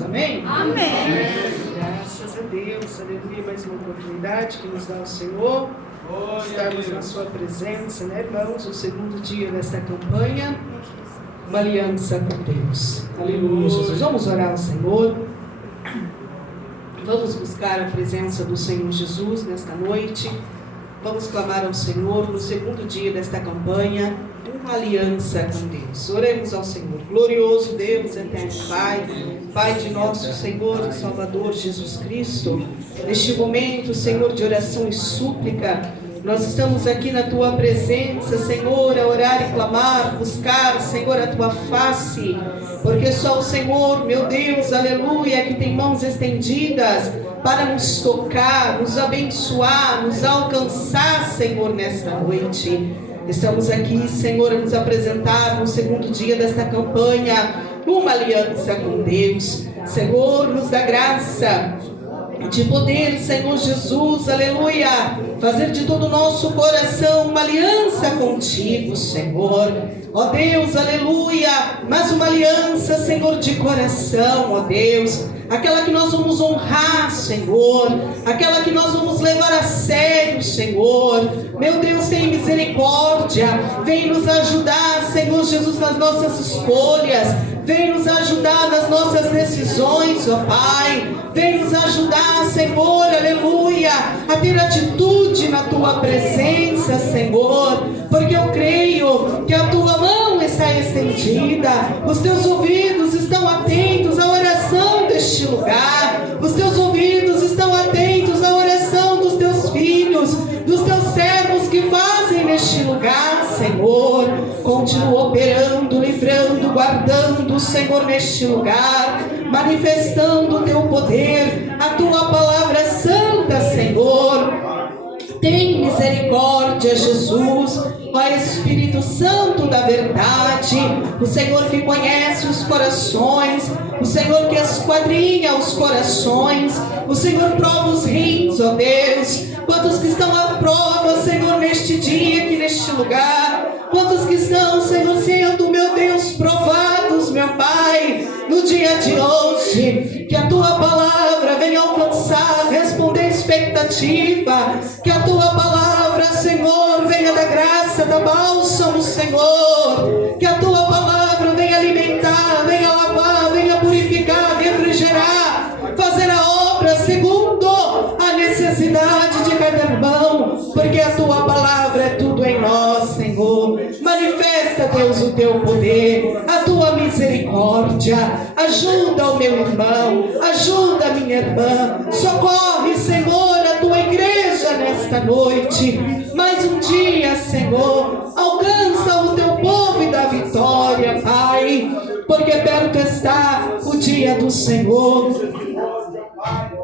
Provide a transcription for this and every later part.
Jesus, amém? Amém. Graças a Deus, aleluia, mais uma oportunidade que nos dá o Senhor, estarmos na sua presença, né, irmãos? O segundo dia desta campanha, uma aliança com Deus, aleluia, Jesus. Vamos orar ao Senhor, vamos buscar a presença do Senhor Jesus nesta noite, vamos clamar ao Senhor no segundo dia desta campanha, uma aliança com Deus. Oremos ao Senhor. Glorioso Deus, eterno Pai, Pai de nosso Senhor e Salvador Jesus Cristo, neste momento, Senhor, de oração e súplica, nós estamos aqui na Tua presença, Senhor, a orar e clamar, buscar, Senhor, a Tua face, porque só o Senhor, meu Deus, aleluia, que tem mãos estendidas para nos tocar, nos abençoar, nos alcançar, Senhor, nesta noite. Estamos aqui, Senhor, a nos apresentar no segundo dia desta campanha, uma aliança com Deus. Senhor, nos dá graça de poder, Senhor Jesus, aleluia, fazer de todo o nosso coração uma aliança contigo, Senhor. Ó Deus, aleluia, mas uma aliança, Senhor, de coração, ó Deus, aquela que nós vamos honrar, Senhor, aquela que nós vamos levar a sério, Senhor. Meu Deus, tem misericórdia, vem nos ajudar, Senhor Jesus, nas nossas escolhas, vem nos ajudar nas nossas decisões, ó Pai, vem nos ajudar, Senhor, aleluia, a ter atitude na Tua presença, Senhor, porque eu creio que a Tua mão está estendida, os Teus ouvidos estão atentos à oração deste lugar, os Teus ouvidos estão atentos à oração dos Teus filhos, dos Teus servos que fazem neste lugar, Senhor. Continua operando, livrando, guardando, Senhor, neste lugar, manifestando o Teu poder, a Tua palavra santa, Senhor. Tem misericórdia, Jesus, ó Espírito Santo da verdade, o Senhor que conhece os corações, o Senhor que esquadrinha os corações, o Senhor prova os rins, ó Deus. Quantos que estão à prova, Senhor, neste dia, aqui neste lugar, quantos que estão, Senhor, sendo, meu Deus, provados, meu Pai, no dia de hoje, que a Tua palavra venha alcançar, responder a expectativa, que a Tua palavra, Senhor, venha da graça, da bálsamo, Senhor, que a Tua palavra venha alimentar, venha lavar, venha purificar, refrigerar, fazer a obra segundo a necessidade de cada irmão, porque a Tua palavra é tudo em nós, Senhor. Manifesta, Deus, o Teu poder, a Tua misericórdia, ajuda o meu irmão, ajuda a minha irmã, socorre, Senhor, a Tua igreja nesta noite, mais um dia, Senhor, alcança o Teu povo e dá vitória, Pai, porque perto está o dia do Senhor,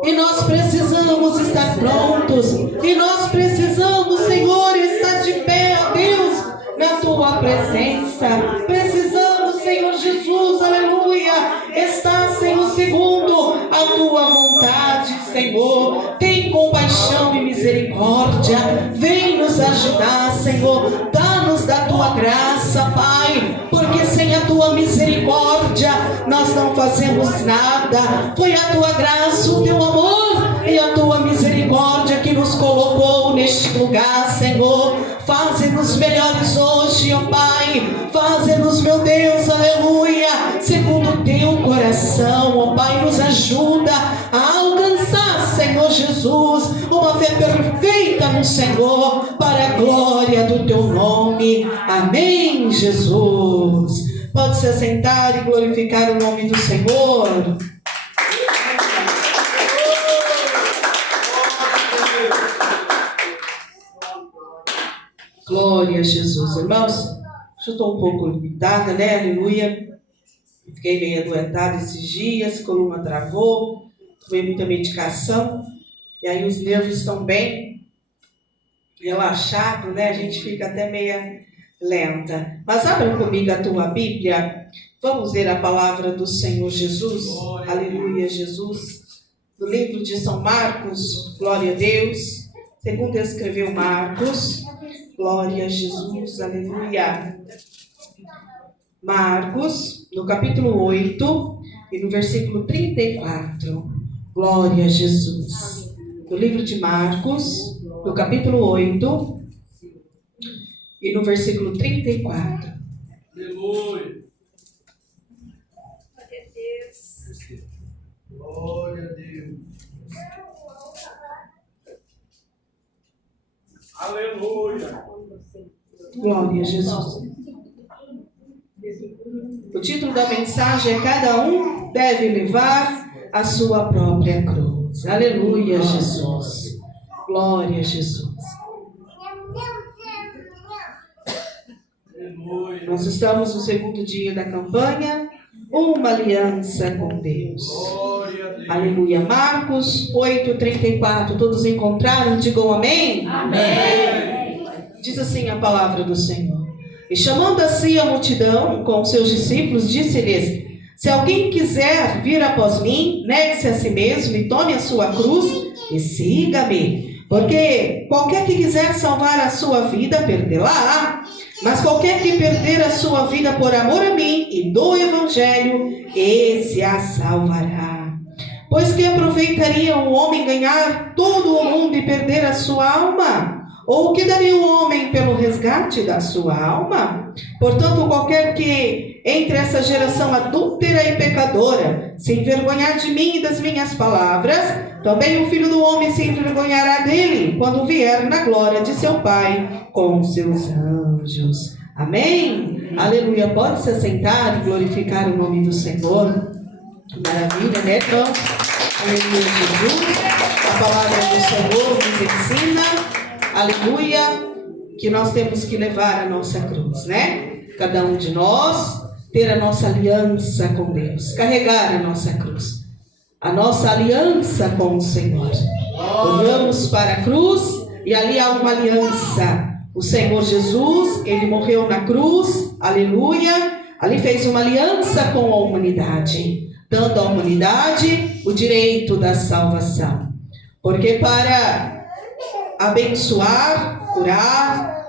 e nós precisamos estar prontos, e nós precisamos, Senhor, estar de pé, ó Deus, na Tua presença. Precisamos, Senhor Jesus, aleluia, estar, Senhor, segundo a Tua vontade, Senhor. Tem compaixão e misericórdia, vem nos ajudar, Senhor, dá-nos da Tua graça, Pai, porque sem a Tua misericórdia nós não fazemos nada. Foi a Tua graça, o Teu amor e a Tua misericórdia que nos colocou neste lugar, Senhor. Faze-nos melhores hoje, ó Pai, faze-nos, meu Deus, aleluia, segundo o Teu coração, ó Pai, nos ajuda a alcançar, Senhor Jesus, uma fé perfeita no Senhor, para a glória do Teu nome, amém, Jesus. Pode se assentar e glorificar o nome do Senhor. Glória a Jesus, irmãos. Eu estou um pouco limitada, né? Aleluia. Fiquei meio adoentada esses dias, coluna travou, tomei muita medicação, e aí os nervos estão bem relaxados, né? A gente fica até meia lenta. Mas abra comigo a tua Bíblia, vamos ver a palavra do Senhor Jesus. Aleluia, Jesus. No livro de São Marcos, glória a Deus, segundo escreveu Marcos. Glória a Jesus, aleluia. Marcos, no capítulo 8, e no versículo 34. Glória a Jesus. No livro de Marcos, no capítulo 8, e no versículo 34. Aleluia. Glória a Deus. Aleluia. Glória a Jesus. O título da mensagem é: cada um deve levar a sua própria cruz. Aleluia, Jesus. Glória a Jesus. Aleluia. Nós estamos no segundo dia da campanha, uma aliança com Deus. Glória a Deus. Aleluia. Marcos 8:34. Todos encontraram? Digam amém. Amém. Diz assim a palavra do Senhor. E chamando a si a multidão com seus discípulos, disse-lhes: se alguém quiser vir após mim, negue-se a si mesmo e tome a sua cruz e siga-me. Porque qualquer que quiser salvar a sua vida, perdê-la-á. Mas qualquer que perder a sua vida por amor a mim e do Evangelho, esse a salvará. Pois que aproveitaria o homem ganhar todo o mundo e perder a sua alma? Ou o que daria o homem pelo resgate da sua alma? Portanto, qualquer que entre essa geração adúltera e pecadora se envergonhar de mim e das minhas palavras, também o Filho do Homem se envergonhará dele, quando vier na glória de seu Pai com seus anjos. Amém? Aleluia. Pode se assentar e glorificar o nome do Senhor. Maravilha, né, irmão? Aleluia, Jesus. A palavra do Senhor nos ensina, aleluia, que nós temos que levar a nossa cruz, né? Cada um de nós ter a nossa aliança com Deus, carregar a nossa cruz, a nossa aliança com o Senhor. Olhamos para a cruz e ali há uma aliança. O Senhor Jesus, ele morreu na cruz, aleluia, ali fez uma aliança com a humanidade, dando à humanidade o direito da salvação. Porque para abençoar, curar,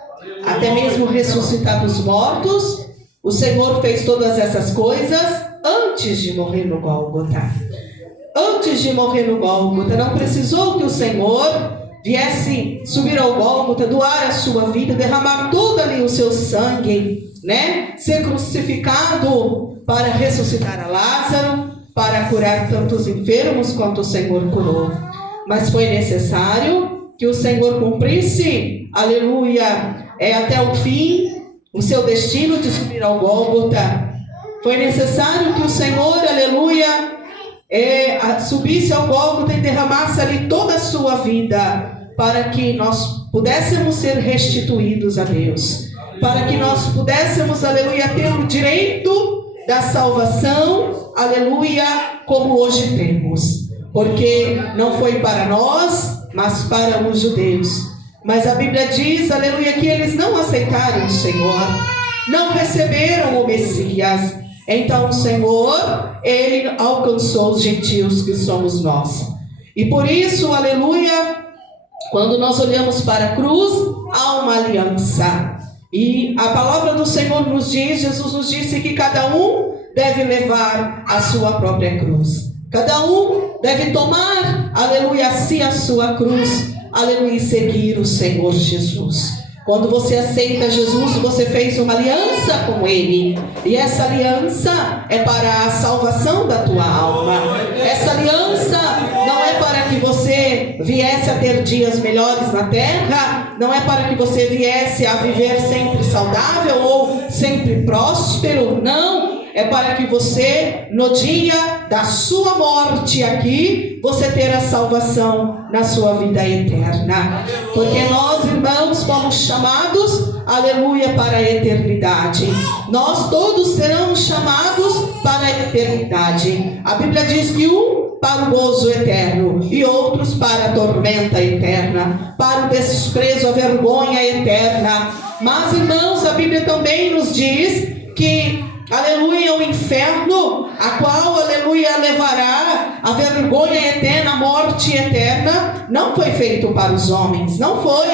até mesmo ressuscitar dos mortos, o Senhor fez todas essas coisas antes de morrer no Gólgota. Antes de morrer no Gólgota, não precisou que o Senhor viesse subir ao Gólgota, doar a sua vida, derramar todo ali o seu sangue, né? Ser crucificado para ressuscitar a Lázaro, para curar tantos enfermos quanto o Senhor curou. Mas foi necessário que o Senhor cumprisse, aleluia, até o fim, o seu destino de subir ao Gólgota. Foi necessário que o Senhor, aleluia, subisse ao Gólgota e derramasse ali toda a sua vida, para que nós pudéssemos ser restituídos a Deus, para que nós pudéssemos, aleluia, ter o direito da salvação, aleluia, como hoje temos. Porque não foi para nós, mas para os judeus. Mas a Bíblia diz, aleluia, que eles não aceitaram o Senhor, não receberam o Messias. Então o Senhor, ele alcançou os gentios, que somos nós. E por isso, aleluia, quando nós olhamos para a cruz, há uma aliança. E a palavra do Senhor nos diz, Jesus nos disse que cada um deve levar a sua própria cruz. Cada um deve tomar, aleluia, a si a sua cruz, aleluia, e seguir o Senhor Jesus. Quando você aceita Jesus, você fez uma aliança com Ele. E essa aliança é para a salvação da tua alma. Essa aliança não é para que você viesse a ter dias melhores na terra. Não é para que você viesse a viver sempre saudável ou sempre próspero. Não. É para que você, no dia da sua morte aqui, você ter a salvação na sua vida eterna. Porque nós, irmãos, fomos chamados, aleluia, para a eternidade. Nós todos seremos chamados para a eternidade. A Bíblia diz que um para o gozo eterno e outros para a tormenta eterna, para o desprezo, a vergonha eterna. Mas, irmãos, a Bíblia também nos diz que, aleluia, o inferno, a qual, aleluia, levará a vergonha eterna, a morte eterna, não foi feito para os homens, não foi.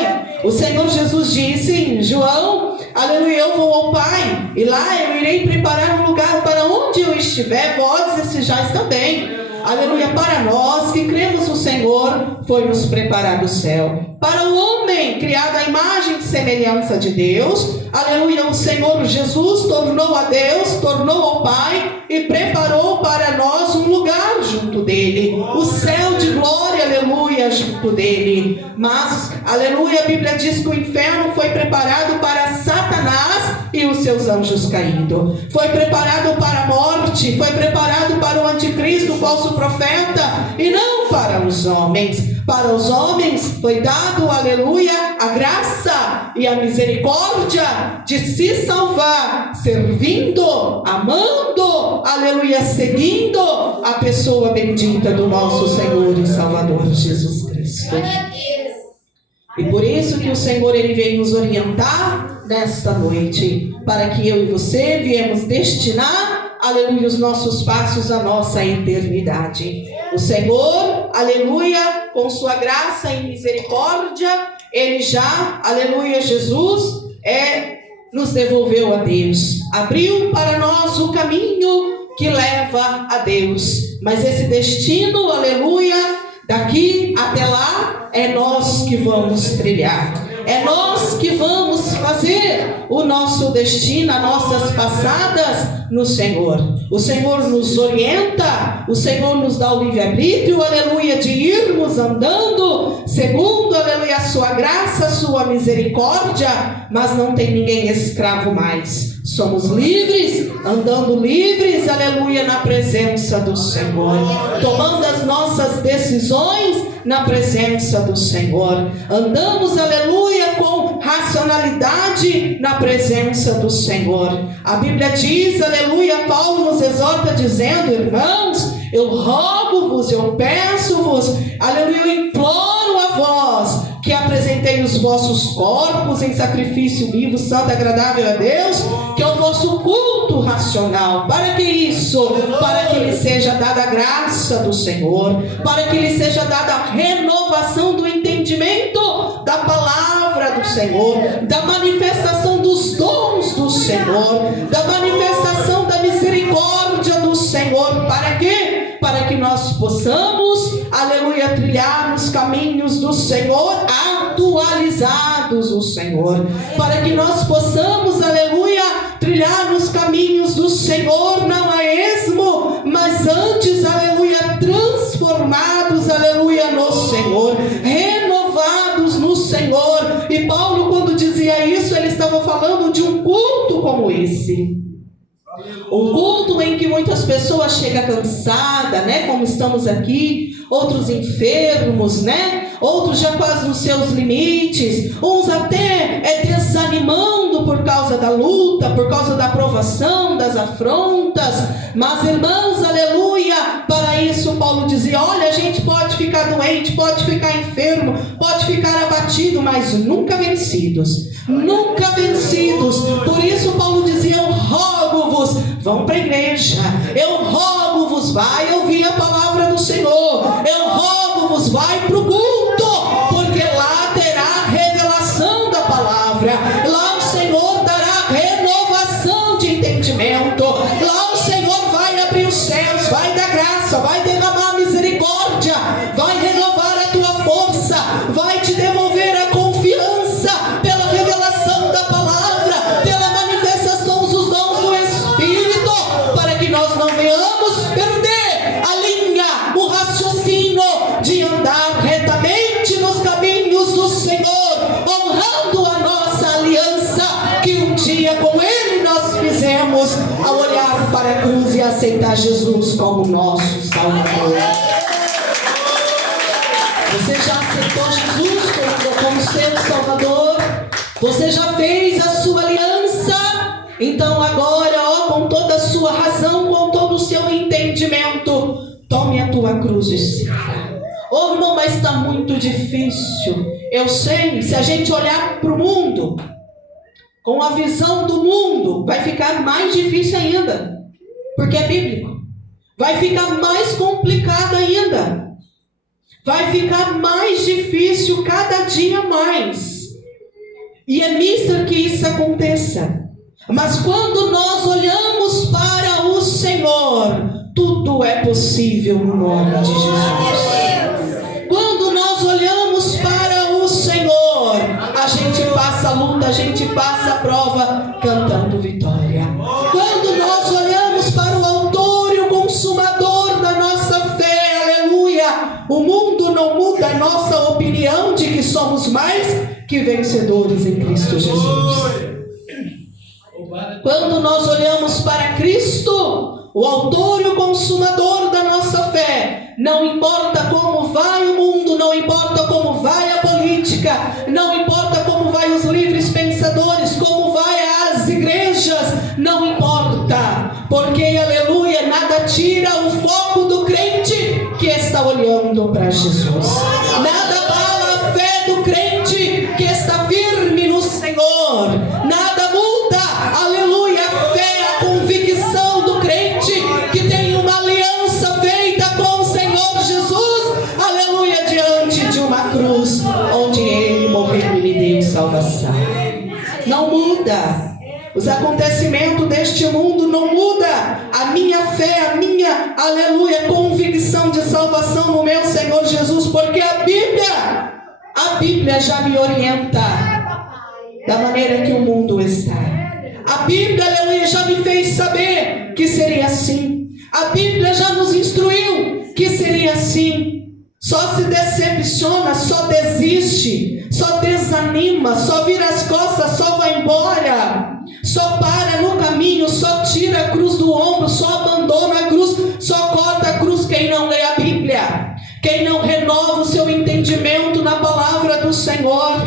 O Senhor Jesus disse em João, aleluia, eu vou ao Pai, e lá eu irei preparar um lugar para onde eu estiver, vós desejais também. Aleluia, para nós que cremos no Senhor, foi nos preparado o céu. Para o homem criado à imagem e semelhança de Deus, aleluia, o Senhor Jesus tornou a Deus, tornou ao Pai e preparou para nós um lugar junto dele, o céu de glória, aleluia, junto dele. Mas, aleluia, a Bíblia diz que o inferno foi preparado para Satanás e os seus anjos caídos. Foi preparado para a morte, foi preparado para o anticristo, o falso profeta, e não para os homens. Para os homens foi dado, aleluia, a graça e a misericórdia de se salvar, servindo, amando, aleluia, seguindo a pessoa bendita do nosso Senhor e Salvador Jesus Cristo. E por isso que o Senhor, Ele veio nos orientar nesta noite, para que eu e você viemos destinar, aleluia, os nossos passos à nossa eternidade. O Senhor, aleluia, com sua graça e misericórdia, Ele já, aleluia, Jesus, nos devolveu a Deus. Abriu para nós o caminho que leva a Deus. Mas esse destino, aleluia, daqui até lá, é nós que vamos trilhar. É nós que vamos fazer o nosso destino, as nossas passadas no Senhor. O Senhor nos orienta, o Senhor nos dá o livre-arbítrio, aleluia, de irmos andando segundo, aleluia, a sua graça, a sua misericórdia, mas não tem ninguém escravo mais. Somos livres, andando livres, aleluia, na presença do Senhor, tomando as nossas decisões na presença do Senhor. Andamos, aleluia, com racionalidade na presença do Senhor. A Bíblia diz, aleluia, Paulo nos exorta dizendo: irmãos, eu rogo-vos, eu peço-vos, aleluia, eu imploro a vós que apresentei os vossos corpos em sacrifício vivo, santo, agradável a Deus, que é o vosso culto racional. Para que isso? Para que lhe seja dada a graça do Senhor, para que lhe seja dada a renovação do entendimento da palavra do Senhor, da manifestação dos dons do Senhor, da manifestação da misericórdia do Senhor. Para quê? Para que nós possamos, aleluia, trilhar os caminhos do Senhor, atualizados o Senhor, para que nós possamos, aleluia, trilhar nos caminhos do Senhor, não a esmo, mas antes, aleluia, transformados, aleluia, no Senhor, renovados no Senhor. E Paulo, quando dizia isso, ele estava falando de um culto como esse. Um culto em que muitas pessoas chegam cansadas, né? Como estamos aqui, outros enfermos, né? Outros já quase nos seus limites, uns até desanimando por causa da luta, por causa da provação, das afrontas. Mas irmãos, aleluia, para isso Paulo dizia: olha, a gente pode ficar doente, pode ficar enfermo, pode ficar abatido, mas nunca vencidos. Nunca vencidos. Por isso Paulo dizia: eu rogo-vos, vão para a igreja. Eu rogo-vos, vai ouvir a palavra do Senhor. Eu rogo-vos, vai para o culto, porque lá terá revelação da palavra. Lá o Senhor dará renovação de entendimento. Lá o Senhor vai abrir os céus, vai dar graça, vai derramar misericórdia, vai renovar a tua força, vai te devolver a confiança pela revelação da palavra, pela manifestação dos dons do Espírito, para que nós não venhamos perder a linha, o raciocínio de andar retamente nos caminhos do Senhor, honrando a nossa aliança que um dia com Ele nós fizemos ao olhar para a cruz e aceitar Jesus como nosso Salvador. Você já aceitou Jesus como seu Salvador? Você já fez a sua aliança? Então agora, com toda a sua razão, com todo o seu entendimento, tome a tua cruz e siga. Oh, irmão, mas está muito difícil. Eu sei, se a gente olhar para o mundo, com a visão do mundo, vai ficar mais difícil ainda, porque é bíblico. Vai ficar mais complicado ainda. Vai ficar mais difícil cada dia mais. E é mister que isso aconteça. Mas quando nós olhamos para o Senhor, tudo é possível no nome de Jesus. Quando nós olhamos para o Senhor, a gente passa a luta, a gente passa a prova cantando vitória. Quando nós olhamos para o autor e o consumador da nossa fé, aleluia, o mundo não muda a nossa opinião de que somos mais que vencedores em Cristo Jesus. Quando nós olhamos para Cristo, o autor e o consumador da nossa fé, não importa como vai o mundo, não importa como vai a política, não importa como vai os livres pensadores, como vai as igrejas, não importa, porque, aleluia, nada tira o foco do crente que está olhando para Jesus. Nada abala a fé do crente que está firme no Senhor. Nada muda, aleluia, a fé, a convicção do crente que tem uma aliança feita com o Senhor Jesus, aleluia, diante de uma cruz onde Ele morreu e me deu salvação. Não muda. Os acontecimentos deste mundo não muda a minha fé, a minha, aleluia, convicção de salvação no meu Senhor Jesus, porque a Bíblia já me orienta da maneira que o mundo está. A Bíblia, aleluia, já me fez saber que seria assim. A Bíblia já nos instruiu que seria assim. Só se decepciona, só desiste, só desanima, só vira as costas, só vai embora, só para no caminho, só tira a cruz do ombro, só abandona a cruz, só corta a cruz quem não lê a Bíblia, quem não renova o seu entendimento na palavra do Senhor,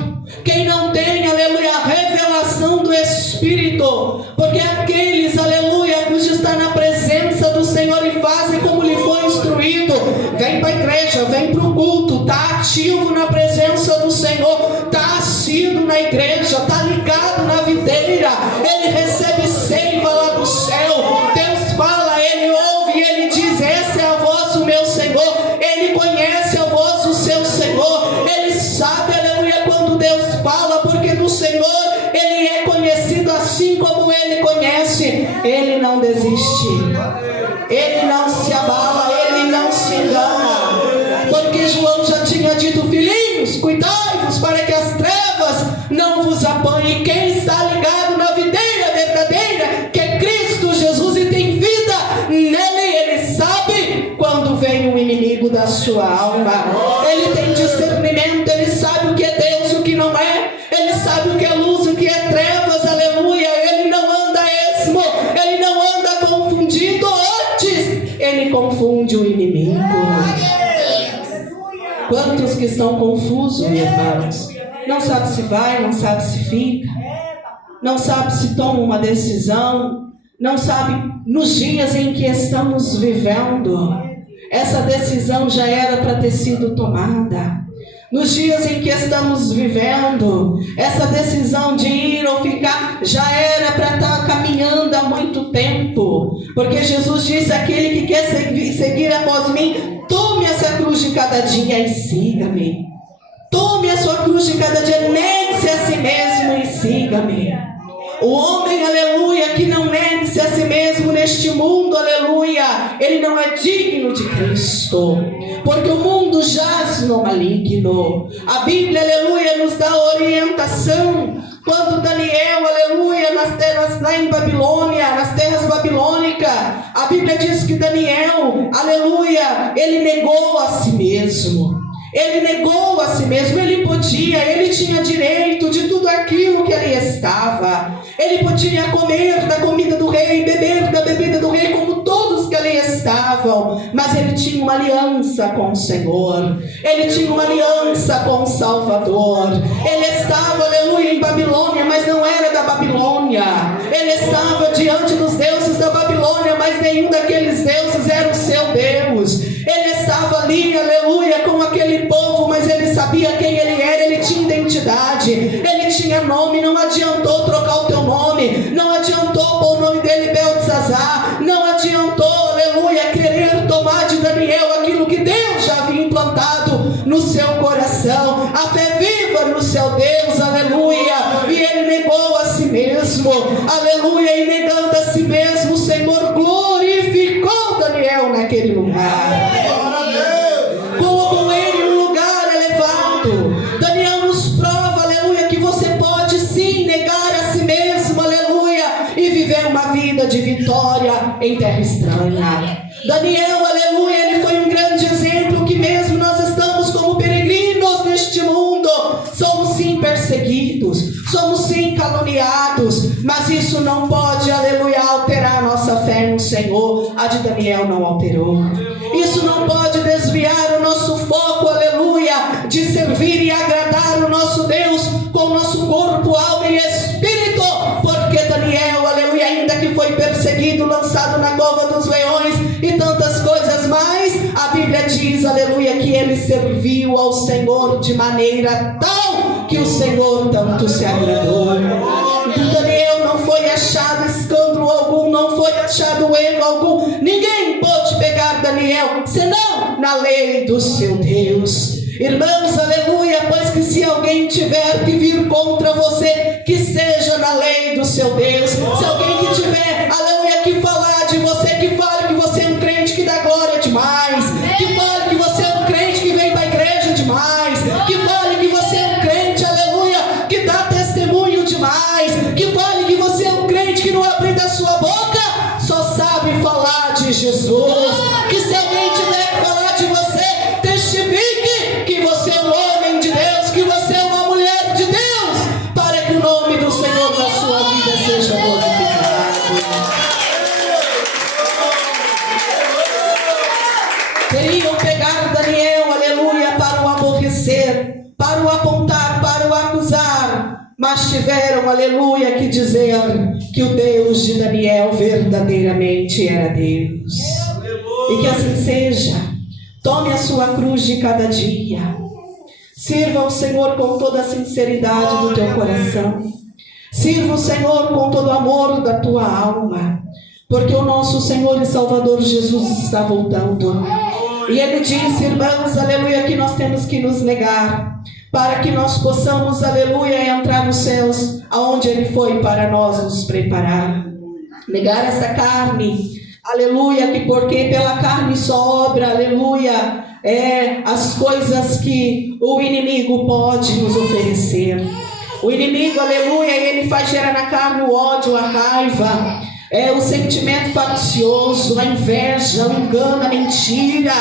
quem não tem, aleluia, a revelação do Espírito, porque aqueles, aleluia, que estão na presença do Senhor e fazem como lhe foi instruído, vem para a igreja, vem para o culto, está ativo na presença do Senhor, está assíduo na igreja, está ligado na videira, ele recebe seiva lá do céu, Deus fala, ele ouve, ele diz, essa é a voz do meu Senhor, ele conhece a voz do seu Senhor, ele sabe, aleluia, quando Deus fala, porque do Senhor ele é conhecido assim como ele conhece, ele não desiste, ele não se abala, ele não se engana, porque João já tinha dito, filhinhos, cuidai-vos para que as trevas não vos apanhem. Quem está ligado na videira verdadeira, que é Cristo Jesus e tem vida nele, ele sabe quando vem o inimigo da sua alma, ele tem discernimento, ele sabe o que é Deus e o que não é, ele sabe o que é luz e o que é trevas, aleluia, ele não anda esmo, ele não anda confundido, antes ele confunde o inimigo. Quantos que estão confusos, meus irmãos? Não sabe se vai, não sabe se fica, não sabe se toma uma decisão, não sabe nos dias em que estamos vivendo. Essa decisão já era para ter sido tomada. Nos dias em que estamos vivendo, essa decisão de ir ou ficar já era para estar caminhando há muito tempo. Porque Jesus disse, aquele que quer seguir após mim, tome essa cruz de cada dia e siga-me. Tome a sua cruz de cada dia, negue-se a si mesmo e siga-me. O homem, aleluia, que não negue-se a si mesmo neste mundo, aleluia, ele não é digno de Cristo, porque o mundo jaz no maligno. A Bíblia, aleluia, nos dá orientação. Quando Daniel, aleluia, nas terras, lá em Babilônia, nas terras babilônicas, a Bíblia diz que Daniel, aleluia, ele negou a si mesmo. Ele negou a si mesmo, ele podia, ele tinha direito de tudo aquilo que ali estava. Ele podia comer da comida do rei, beber da bebida do rei, como todos que ali estavam. Mas ele tinha uma aliança com o Senhor. Ele tinha uma aliança com o Salvador. Ele estava, aleluia, em Babilônia, mas não era da Babilônia. Ele estava diante dos deuses da Babilônia, mas nenhum daqueles deuses era o seu Deus. Ele estava ali, aleluia, com aquele povo, mas ele sabia quem ele era, ele tinha identidade, ele tinha nome. Não adiantou trocar o teu nome, não adiantou pôr o nome dele Beltesazar, não adiantou, aleluia, querer tomar de Daniel aquilo que Deus já havia implantado no seu coração, a fé viva no seu Deus, aleluia. em terra estranha. Daniel, aleluia, ele foi um grande exemplo que mesmo nós estamos como peregrinos neste mundo, somos sim perseguidos, somos sim caluniados, mas isso não pode, aleluia, alterar a nossa fé no Senhor. A de Daniel não alterou. Isso não pode desviar o nosso foco, aleluia, de servir e agradar o nosso Deus com o nosso corpo, alma e espírito, porque Daniel, aleluia, ainda que foi perseguido, lançado na cova dos leões e tantas coisas mais, a Bíblia diz, aleluia, que ele serviu ao Senhor de maneira tal que o Senhor tanto se agradou. E Daniel não foi achado escândalo algum, não foi achado erro algum, ninguém pôde pegar Daniel, senão na lei do seu Deus. Irmãos, aleluia, pois que se alguém tiver que vir contra você, que seja na lei do seu Deus. Se alguém que tiver, aleluia, que falar de você, que fale que você é um crente que dá glória demais, que fale que você é um crente que vem para a igreja demais, que fale que você é um crente, aleluia, que dá testemunho demais, que fale que você é um crente que não abre da sua boca, só sabe falar de Jesus. Que se alguém tiver que falar de você, testifique que você é um homem de Deus, que você é uma mulher de Deus, para que o nome do Senhor na sua vida seja glorificado. Queriam pegar Daniel, aleluia, para o aborrecer, para o apontar, para o acusar, mas tiveram, aleluia, que dizer que o Deus de Daniel verdadeiramente era Deus. E que assim seja. Tome a sua cruz de cada dia. Sirva o Senhor com toda a sinceridade do teu coração. Sirva o Senhor com todo o amor da tua alma. Porque o nosso Senhor e Salvador Jesus está voltando. E Ele disse, irmãos, aleluia, que nós temos que nos negar, para que nós possamos, aleluia, entrar nos céus, aonde Ele foi para nós nos preparar. Negar esta carne, aleluia, que porque pela carne só obra, aleluia, as coisas que o inimigo pode nos oferecer. O inimigo, aleluia, ele faz gerar na carne o ódio, a raiva, o sentimento faccioso, a inveja, o engano, a mentira.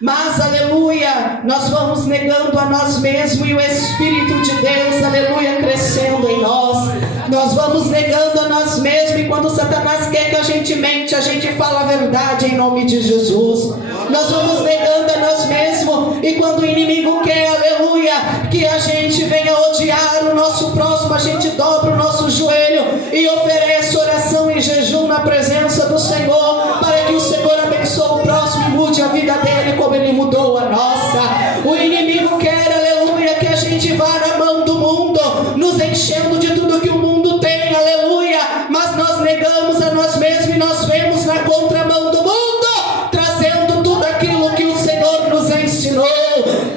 Mas, aleluia, nós vamos negando a nós mesmos e o Espírito de Deus, aleluia, crescendo em nós. Nós vamos negando a nós mesmos e quando Satanás quer que a gente mente, a gente fala a verdade em nome de Jesus. Nós vamos negando a nós mesmos e quando o inimigo quer, aleluia, que a gente venha odiar o nosso próximo, a gente dobra o nosso joelho e oferece oração e jejum na presença do Senhor, para que o Senhor abençoe o próximo e mude a vida dele como Ele mudou a nossa. O inimigo quer, aleluia, que a gente vá na mão do mundo, nos enchendo de tudo que o mundo tem, aleluia, mas nós negamos a nós mesmos e nós vemos na contramão do mundo, trazendo tudo aquilo que o Senhor nos ensinou,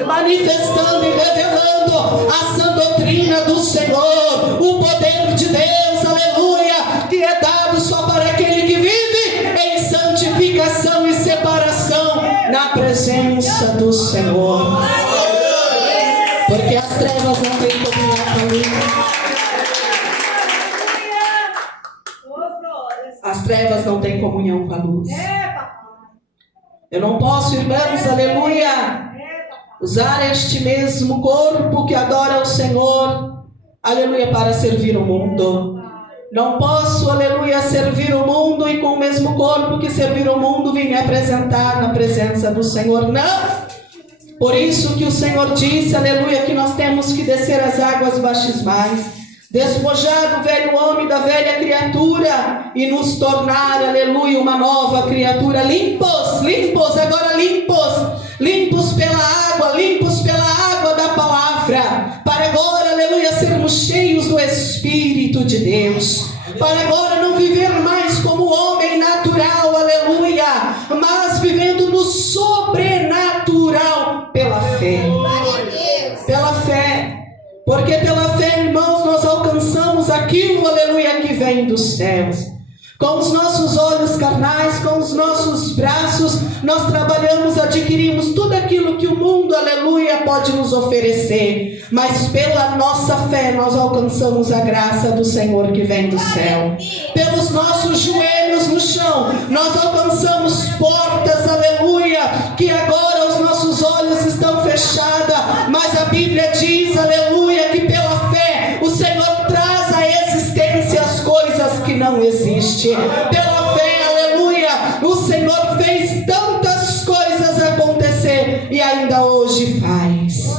manifestando e revelando a sã doutrina do Senhor, o poder de Deus, aleluia, que é dado só para aquele que vive em santificação e separação na presença do Senhor. Porque as trevas não têm comunhão com a luz. As trevas não têm comunhão com a luz. Eu não posso, irmãos, aleluia, usar este mesmo corpo que adora o Senhor, aleluia, para servir o mundo. Não posso, aleluia, servir o mundo e com o mesmo corpo que servir o mundo vir me apresentar na presença do Senhor. Não! Por isso que o Senhor disse, aleluia, que nós temos que descer as águas batismais, despojar do velho homem, da velha criatura e nos tornar, aleluia, uma nova criatura, limpos, agora limpos pela água da palavra, para agora, aleluia, sermos cheios do Espírito de Deus, para agora não viver mais como homem natural, aleluia, mas vivendo no sobrenatural pela fé. Porque pela fé, irmãos, nós alcançamos aquilo, aleluia, que vem dos céus. Com os nossos olhos carnais, com os nossos braços, nós trabalhamos, adquirimos tudo aquilo que o mundo, aleluia, pode nos oferecer, mas pela nossa fé nós alcançamos a graça do Senhor que vem do céu. Pelos nossos joelhos no chão, nós alcançamos portas, aleluia, que agora os nossos olhos estão fechados, mas a Bíblia diz, aleluia, que pela fé o Senhor traz à existência as coisas que não existem. Pela fé, aleluia, o Senhor fez tantas coisas acontecer e ainda hoje faz.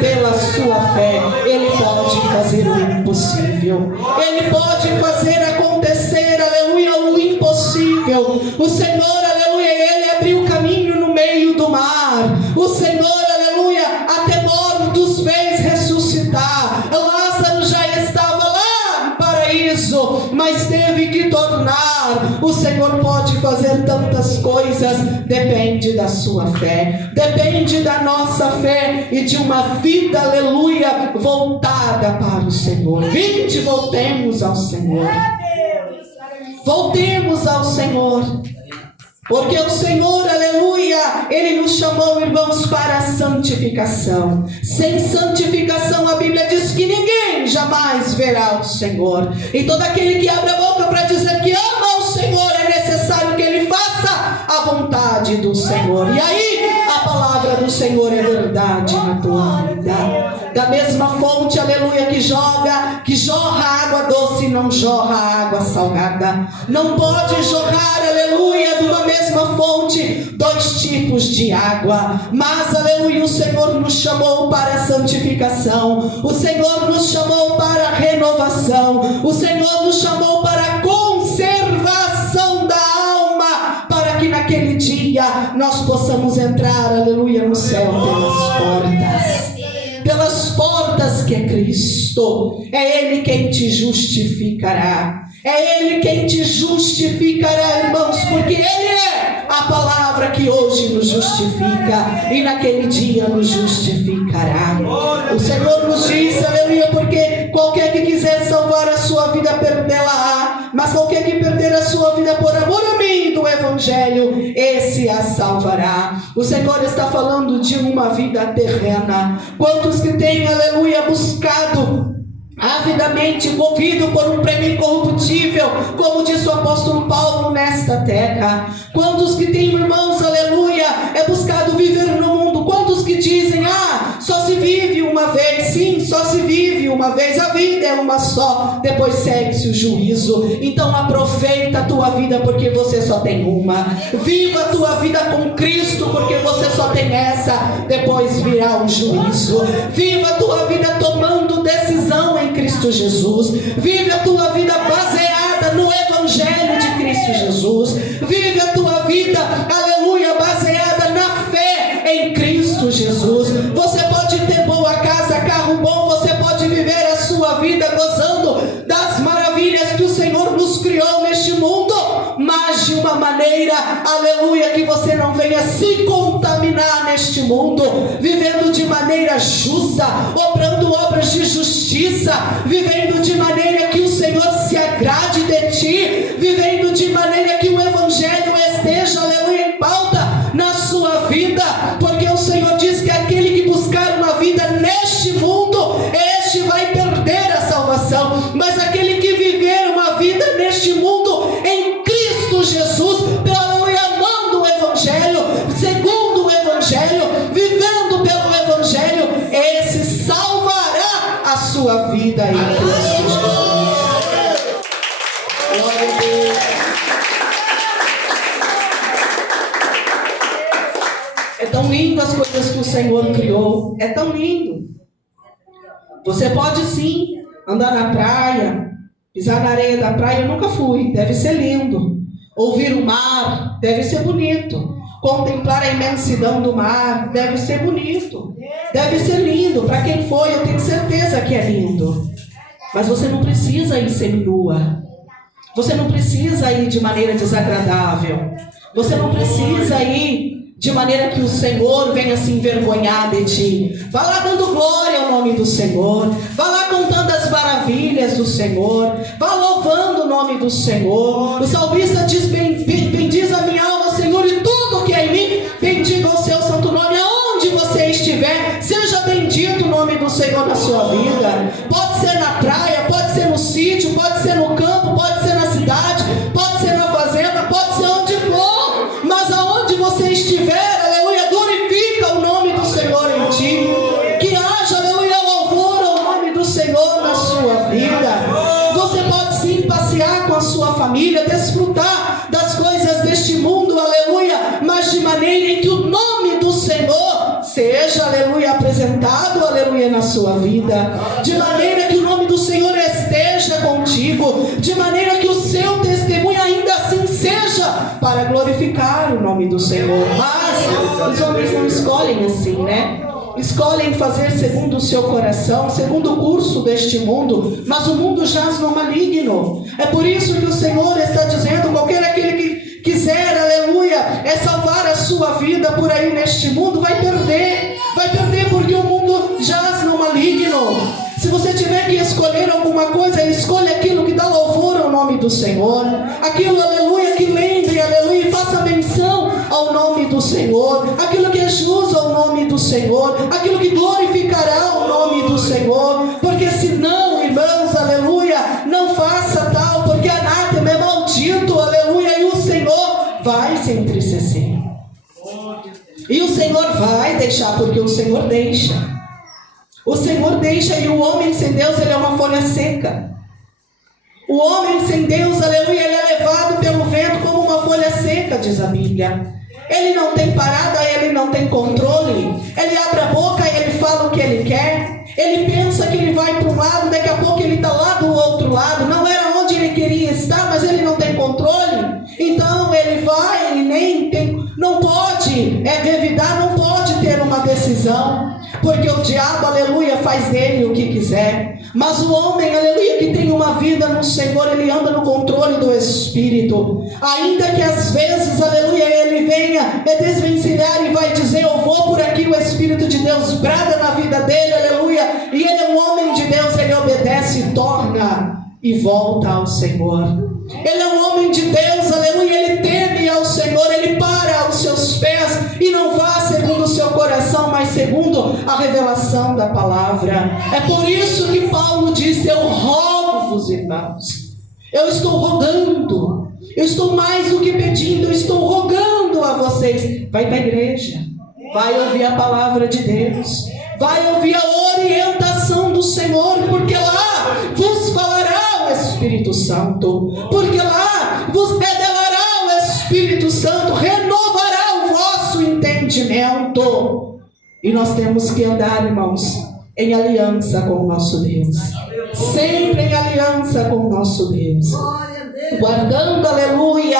Pela sua fé, Ele pode fazer o impossível. Ele pode fazer acontecer, aleluia, o impossível. O Senhor, aleluia, Ele abriu o caminho no meio do mar. O Senhor, aleluia, até mortos fez ressuscitar. Lázaro já estava lá no paraíso, mas teve que tornar. O Senhor pode fazer tantas coisas, depende da sua fé, depende da nossa fé e de uma vida, aleluia, voltada para o Senhor. Vinde, voltemos ao Senhor. Voltemos ao Senhor. Porque o Senhor, aleluia, Ele nos chamou, irmãos, para a santificação. Sem santificação, a Bíblia diz que ninguém jamais verá o Senhor. E todo aquele que abre a boca para dizer que ama o Senhor, é necessário que ele faça a vontade do Senhor. E aí, a palavra do Senhor é verdade na tua vida. Da mesma fonte, aleluia, que jorra água doce e não jorra água salgada. Não pode jorrar, aleluia, de uma mesma fonte dois tipos de água. Mas, aleluia, o Senhor nos chamou para a santificação. O Senhor nos chamou para a renovação. O Senhor nos chamou para a conservação da alma, para que naquele dia nós possamos entrar, aleluia, no céu pelas portas que é Cristo. É Ele quem te justificará. É Ele quem te justificará, irmãos, porque Ele é a palavra que hoje nos justifica e naquele dia nos justificará. O Senhor nos diz, aleluia, porque qualquer que quiser salvar a sua vida, perdê-la-á, mas qualquer que perder a sua vida por amor a mim e do Evangelho, esse a salvará. O Senhor está falando de uma vida terrena. Quantos que têm, aleluia, buscado avidamente, movido por um prêmio incorruptível, como disse o apóstolo Paulo, nesta terra? Quantos que têm, irmãos, aleluia, buscado viver no mundo? Quantos que dizem, só se vive uma vez? Sim, só se vive uma vez, a vida é uma só, depois segue-se o juízo. Então aproveita a tua vida, porque você só tem uma. Viva a tua vida com Cristo, porque você só tem essa, depois virá o juízo. Viva a tua vida tomando decisão em Cristo Jesus. Vive a tua vida baseada no Evangelho de Cristo Jesus. Vive a tua vida, aleluia, baseada na fé em Cristo Jesus. Você pode ter boa casa, carro bom, você pode viver a sua vida gozando das maravilhas que o Senhor nos criou neste mundo, mas de uma maneira, aleluia, que você não venha se contaminar neste mundo, vivendo de maneira justa, obrando obras de justiça, vivendo de maneira que o Senhor se agrade de ti, vivendo de maneira que o Evangelho esteja, aleluia, em pauta na sua vida, porque o Senhor diz que aquele que buscar uma vida neste mundo, este vai perder a salvação, mas aquele que viver uma vida neste mundo em Cristo Jesus, aleluia, amando o Evangelho, segundo o Evangelho, vivendo pelo Evangelho, esse salvará a sua vida em Cristo Jesus. Glória a Deus. É tão lindo as coisas que o Senhor criou. É tão lindo. Você pode sim andar na praia, pisar na areia da praia. Eu nunca fui, deve ser lindo. Ouvir o mar, deve ser bonito. Contemplar a imensidão do mar, deve ser bonito. Deve ser lindo. Para quem foi, eu tenho certeza que é lindo. Mas você não precisa ir seminua. Você não precisa ir de maneira desagradável. Você não precisa ir de maneira que o Senhor venha se envergonhar de ti. Vá lá dando glória ao nome do Senhor. Vá lá contando as maravilhas do Senhor. Vá louvando o nome do Senhor. O salmista diz, bendiz a minha alma, Senhor, e tudo que é em mim, bendiga o seu santo nome. Senhor na sua vida. Pode ser na praia, pode ser no sítio, pode ser no campo, pode ser na cidade, pode ser na fazenda, pode ser onde for. Mas aonde você estiver, aleluia, glorifica o nome do Senhor em ti. Que haja, aleluia, louvor ao nome do Senhor na sua vida. Você pode sim passear com a sua família, desfrutar das coisas deste mundo, aleluia, mas de maneira em que o nome do Senhor seja, aleluia, apresentado, aleluia, na sua vida, de maneira que o nome do Senhor esteja contigo, de maneira que o seu testemunho ainda assim seja para glorificar o nome do Senhor. Mas os homens não escolhem assim, né? Escolhem fazer segundo o seu coração, segundo o curso deste mundo, mas o mundo jaz no maligno. É por isso que o Senhor está dizendo: qualquer aquele que quiser, aleluia, é salvar a sua vida por aí neste mundo, vai perder porque o mundo jaz no maligno. Se você tiver que escolher alguma coisa, escolha aquilo que dá louvor ao nome do Senhor, aquilo, aleluia, que lembre, aleluia, e faça menção ao nome do Senhor, aquilo que é justo ao nome do Senhor, aquilo que glorificará o nome do Senhor, porque senão, irmãos, aleluia, não faça tal, porque anátema é maldito, aleluia, e o Senhor vai se entristecer. E o Senhor vai deixar, porque o Senhor deixa. O Senhor deixa, e o homem sem Deus, ele é uma folha seca. O homem sem Deus, aleluia, ele é levado pelo vento como uma folha seca, diz a Bíblia. Ele não tem parada, ele não tem controle. Ele abre a boca e ele fala o que ele quer. Ele pensa que ele vai para um lado, daqui a pouco ele está lá do outro lado. Não era onde ele queria estar, mas ele não tem controle. Então ele vai, ele nem tem, não pode revidar, não pode ter uma decisão. Porque o diabo, aleluia, faz dele o que quiser. Mas o homem, aleluia, que tem uma vida no Senhor, ele anda no controle do Espírito. Ainda que às vezes, aleluia, ele venha desvencilhar e vai dizer: eu vou por aqui, o Espírito de Deus brada na vida dele, aleluia. E ele é um homem de Deus, ele obedece, torna e volta ao Senhor. Ele é um homem de Deus, aleluia, ele teme ao Senhor, ele para aos seus pés e não vá segundo o seu coração, mas segundo a revelação da palavra. É por isso que Paulo disse: eu rogo-vos, irmãos, eu estou rogando, eu estou mais do que pedindo, eu estou rogando a vocês. Vai para a igreja, vai ouvir a palavra de Deus, vai ouvir a orientação do Senhor, porque lá vos falará o Espírito Santo, porque lá vos revelará o Espírito Santo, renovará o vosso entendimento. E nós temos que andar, irmãos, em aliança com o nosso Deus, sempre em aliança com o nosso Deus, guardando, aleluia,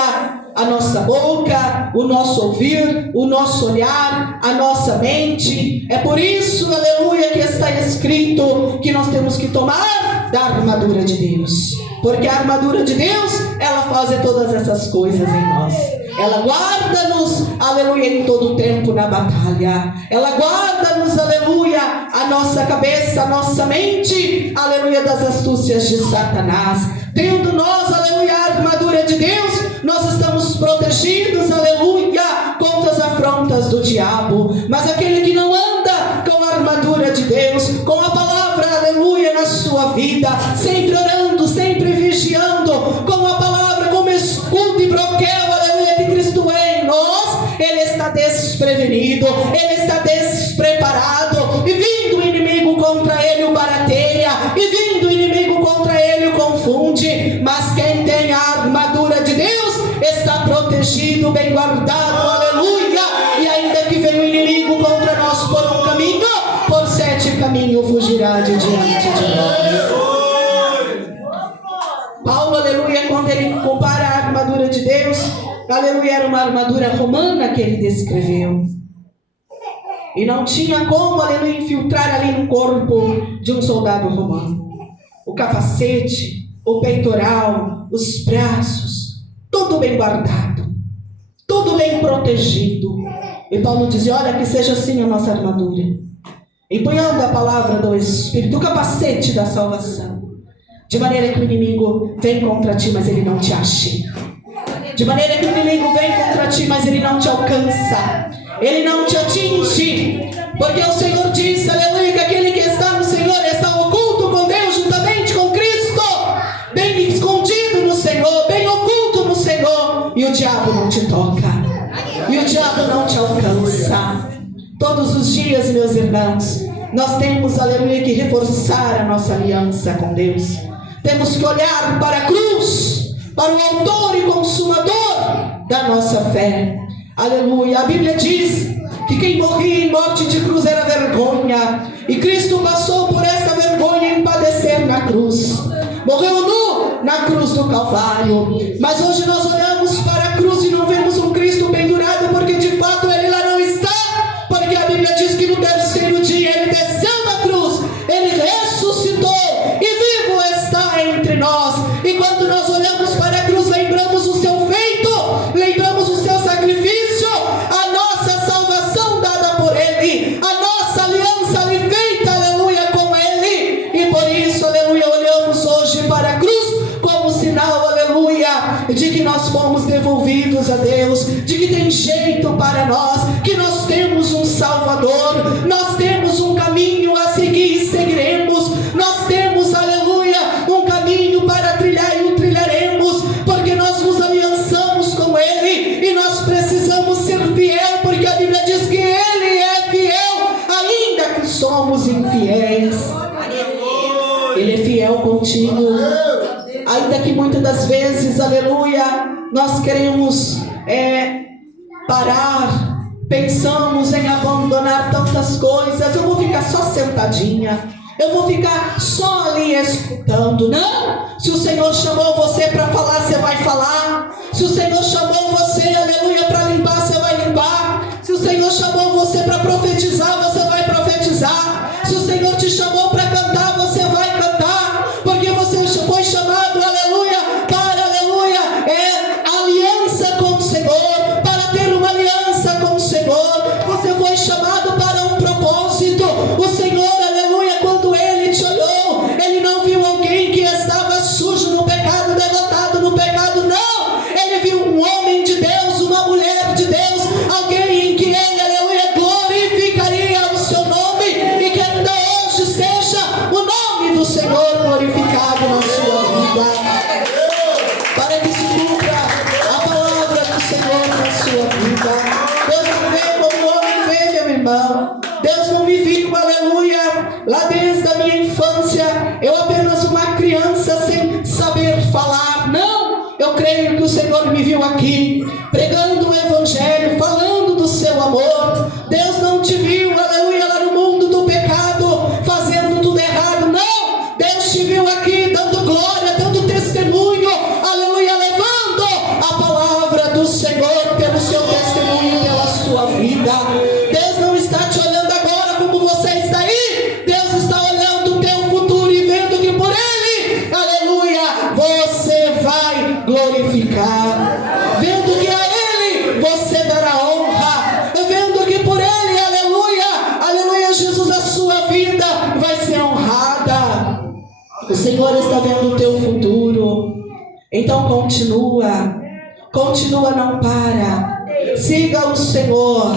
a nossa boca, o nosso ouvir, o nosso olhar, a nossa mente. É por isso, aleluia, que está escrito que nós temos que tomar da armadura de Deus, porque a armadura de Deus, ela faz todas essas coisas em nós. Ela guarda-nos, aleluia, em todo o tempo na batalha. Ela guarda-nos, aleluia, a nossa cabeça, a nossa mente, aleluia, das astúcias de Satanás. Tendo nós, aleluia, a armadura de Deus, nós estamos protegidos, aleluia, contra as afrontas do diabo. Mas aquele que não anda com a armadura de Deus, com a palavra, aleluia, na sua vida, sempre orando, sempre vigiando, com a palavra como escudo e broquel, aleluia, que Cristo é em nós, ele está desprevenido, ele está despreparado, e vindo o inimigo contra ele o barateia, e vindo o inimigo contra ele o confunde. Mas quem tem a armadura de Deus está protegido, bem guardado, aleluia. E ainda que venha o inimigo contra nós por um caminho, por 7 caminhos fugirá de diante de nós. Paulo, aleluia, quando ele compara a armadura de Deus, aleluia, era uma armadura romana que ele descreveu. E não tinha como, aleluia, infiltrar ali no corpo de um soldado romano. O capacete, o peitoral, os braços, tudo bem guardado, tudo bem protegido. E Paulo dizia: olha, que seja assim a nossa armadura, empunhando a palavra do Espírito, o capacete da salvação, de maneira que o inimigo vem contra ti, mas ele não te ache. De maneira que o inimigo vem contra ti, mas ele não te alcança, ele não te atinge, porque o Senhor disse, aleluia, que aquele que está no Senhor, meus irmãos, nós temos, aleluia, que reforçar a nossa aliança com Deus. Temos que olhar para a cruz, para o autor e consumador da nossa fé. Aleluia. A Bíblia diz que quem morria em morte de cruz era vergonha, e Cristo passou por esta vergonha em padecer na cruz. Morreu nu na cruz do Calvário. Mas hoje nós olhamos para a cruz e não vemos um Cristo pendurado, porque de fato ele lá não está, porque a Bíblia diz que no terceiro dia ele desceu da cruz, ele ressuscitou e vivo está entre nós. E quando nós olhamos para a cruz, lembramos o seu feito, lembramos o seu sacrifício, a nossa salvação dada por ele, a nossa aliança ali feita, aleluia, com ele. E por isso, aleluia, olhamos hoje para a cruz como sinal, aleluia, de que nós fomos devolvidos a Deus, de que tem jeito para nós, que nós temos um Salvador, nós temos um caminho a seguir e seguiremos, nós temos, aleluia, um caminho para trilhar e o trilharemos, porque nós nos aliançamos com ele e nós precisamos ser fiel, porque a Bíblia diz que ele é fiel, ainda que somos infiéis. Ele é fiel contigo, ainda que muitas das vezes, aleluia, nós queremos parar, pensamos em abandonar tantas coisas. Eu vou ficar só sentadinha, eu vou ficar só ali escutando. Não, se o Senhor chamou você para falar, você vai falar. Se o Senhor chamou você, aleluia, para limpar, você vai limpar. Se o Senhor chamou você para profetizar, você vai profetizar. Se o Senhor te chamou para cantar, você vai cantar, porque você foi chamado, aleluia, para, aleluia, aliança com o Senhor, para ter uma aliança com o Senhor. Você foi chamado para um propósito. O Senhor, aleluia, quando ele te olhou, ele não viu alguém que estava sujo no pecado, derrotado no pecado, não. Ele viu um homem de Deus, uma mulher de Deus, alguém em que ele, aleluia, glorificaria o seu nome, e que ainda hoje seja o nome do Senhor glorificado na sua vida, para que se cumpra a palavra do Senhor na sua vida. Deus não vê como o homem vê, meu irmão. Deus não me viu, aleluia, lá desde a minha infância, eu apenas uma criança sem saber falar. Não, eu creio que o Senhor me viu aqui, pregando o Evangelho, falando do seu amor. Deus não te viu, aleluia, lá no mundo do pecado, fazendo tudo errado. Não, Deus te viu aqui, dando glória, dando testemunho, aleluia, levando a palavra do Senhor pelo seu testemunho, pela sua vida. Deus não está te olhando agora como você está aí. Deus está olhando o teu futuro e vendo que por ele, aleluia, você vai glorificar, vendo que a ele você dará honra, vendo que por ele, aleluia, aleluia, Jesus, a sua vida vai ser honrada. O Senhor está vendo o teu futuro. Então continua, não para. Siga o Senhor,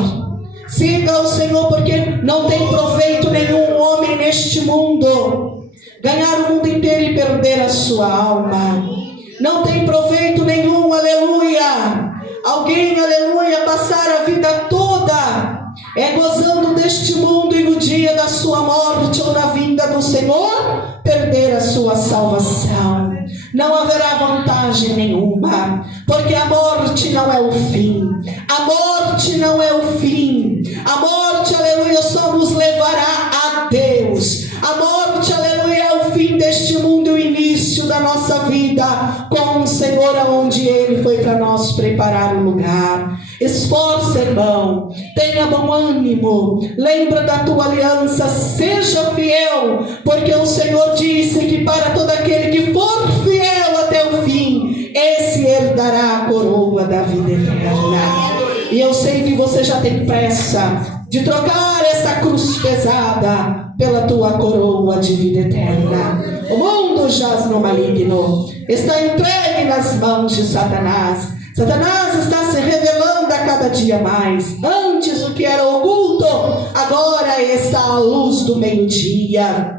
porque não tem proveito nenhum homem neste mundo ganhar o mundo inteiro e perder a sua alma. Não tem proveito nenhum, aleluia, alguém, aleluia, passar a vida toda gozando deste mundo, e no dia da sua morte ou na vinda do Senhor perder a sua salvação. Não haverá vantagem nenhuma, porque a morte não é o fim. A morte não é o fim. A morte, aleluia, só nos levará a Deus. A morte, aleluia, é o fim deste mundo e o início da nossa vida com o Senhor, aonde Ele foi para nós preparar o lugar. Esforça, irmão, tenha bom ânimo, lembra da tua aliança, seja fiel, porque o Senhor disse que para todo aquele que for fiel até o fim, esse herdará a coroa da vida eterna. E eu sei que você já tem pressa de trocar essa cruz pesada pela tua coroa de vida eterna. O mundo jaz no maligno, está entregue nas mãos de Satanás. Satanás está se revelando a cada dia mais. Antes o que era oculto, agora está à luz do meio-dia.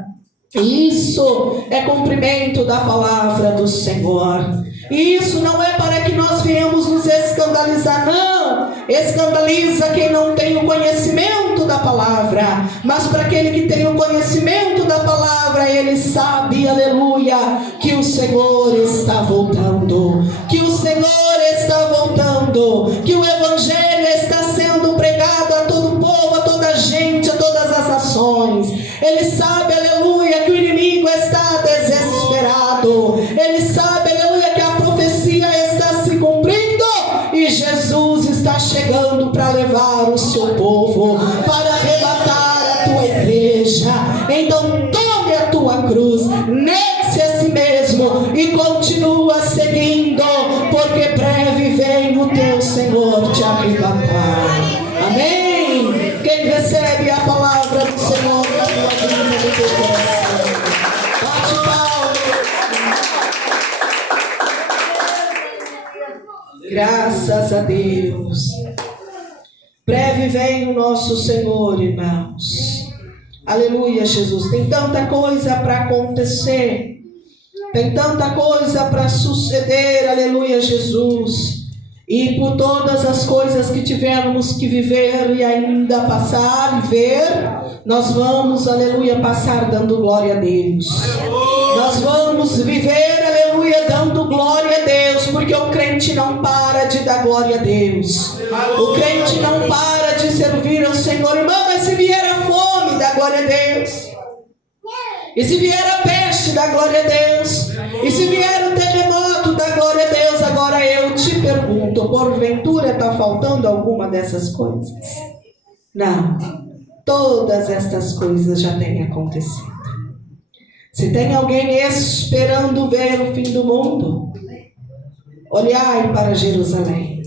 Isso é cumprimento da palavra do Senhor. E isso não é para que nós viemos nos escandalizar, não. Escandaliza quem não tem o conhecimento da palavra, mas para aquele que tem o conhecimento da palavra, ele sabe, aleluia, que o Senhor está voltando, que o Senhor está voltando, que o Evangelho está sendo pregado a todo o povo, a toda a gente, a todas as nações. Ele sabe, aleluia, que o inimigo está desesperado, ele sabe, aleluia, que a profecia está se cumprindo e Jesus está chegando para levar o seu povo, para arrebatar a tua igreja. Então tome a tua cruz, negue-se a si mesmo e continua seguindo, porque breve vem o teu Senhor te arrebatar. Amém? Quem recebe a palavra do Senhor na tua vida, no teu coração, bate palmas. Graças a Deus. Breve vem o nosso Senhor, irmãos. Aleluia, Jesus. Tem tanta coisa para acontecer. Tem tanta coisa para suceder. Aleluia, Jesus. E por todas as coisas que tivemos que viver e ainda passar e ver, nós vamos, aleluia, passar dando glória a Deus. Nós vamos viver, aleluia, dando glória a Deus, porque o crente não para de dar glória a Deus. O crente não para de servir ao Senhor. Irmão, mas se vier a fome, dá glória a Deus. E se vier a peste, dá glória a Deus. E se vier o terremoto, dá glória a Deus. Agora eu te pergunto, porventura está faltando alguma dessas coisas? Não. Todas estas coisas já têm acontecido. Se tem alguém esperando ver o fim do mundo, olhai para Jerusalém.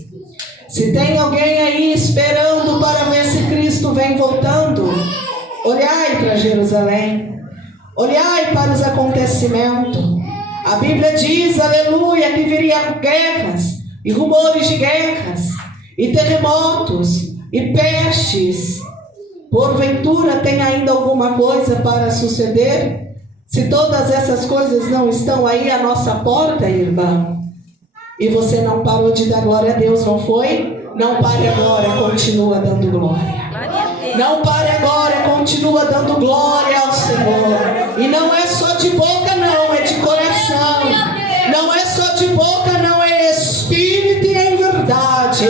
Se tem alguém aí esperando para ver se Cristo vem voltando, olhai para Jerusalém. Olhai para os acontecimentos. A Bíblia diz, aleluia, que viria guerras e rumores de guerras e terremotos e pestes. Porventura tem ainda alguma coisa para suceder? Se todas essas coisas não estão aí à nossa porta, irmão, e você não parou de dar glória a Deus, não foi? Não pare agora, continua dando glória. Não pare agora, continua dando glória ao Senhor. E não é só de boca não, é de coração. Não é só de boca não, é espírito e em verdade.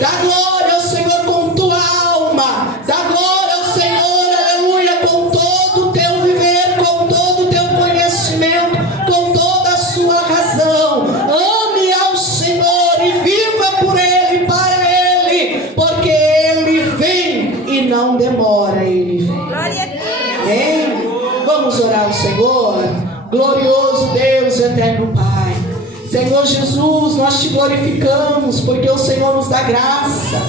Dá glória ao Senhor com tua alma. Dá glória ao Senhor, aleluia, com todo o teu viver, com todo o teu conhecimento, com toda a sua razão. Ame ao Senhor e viva por Ele, para Ele, porque Ele vem e não demora, Ele vem. Amém? Vamos orar ao Senhor. Glorioso Deus, eterno Pai. Senhor Jesus, nós te glorificamos porque o Senhor nos dá graça.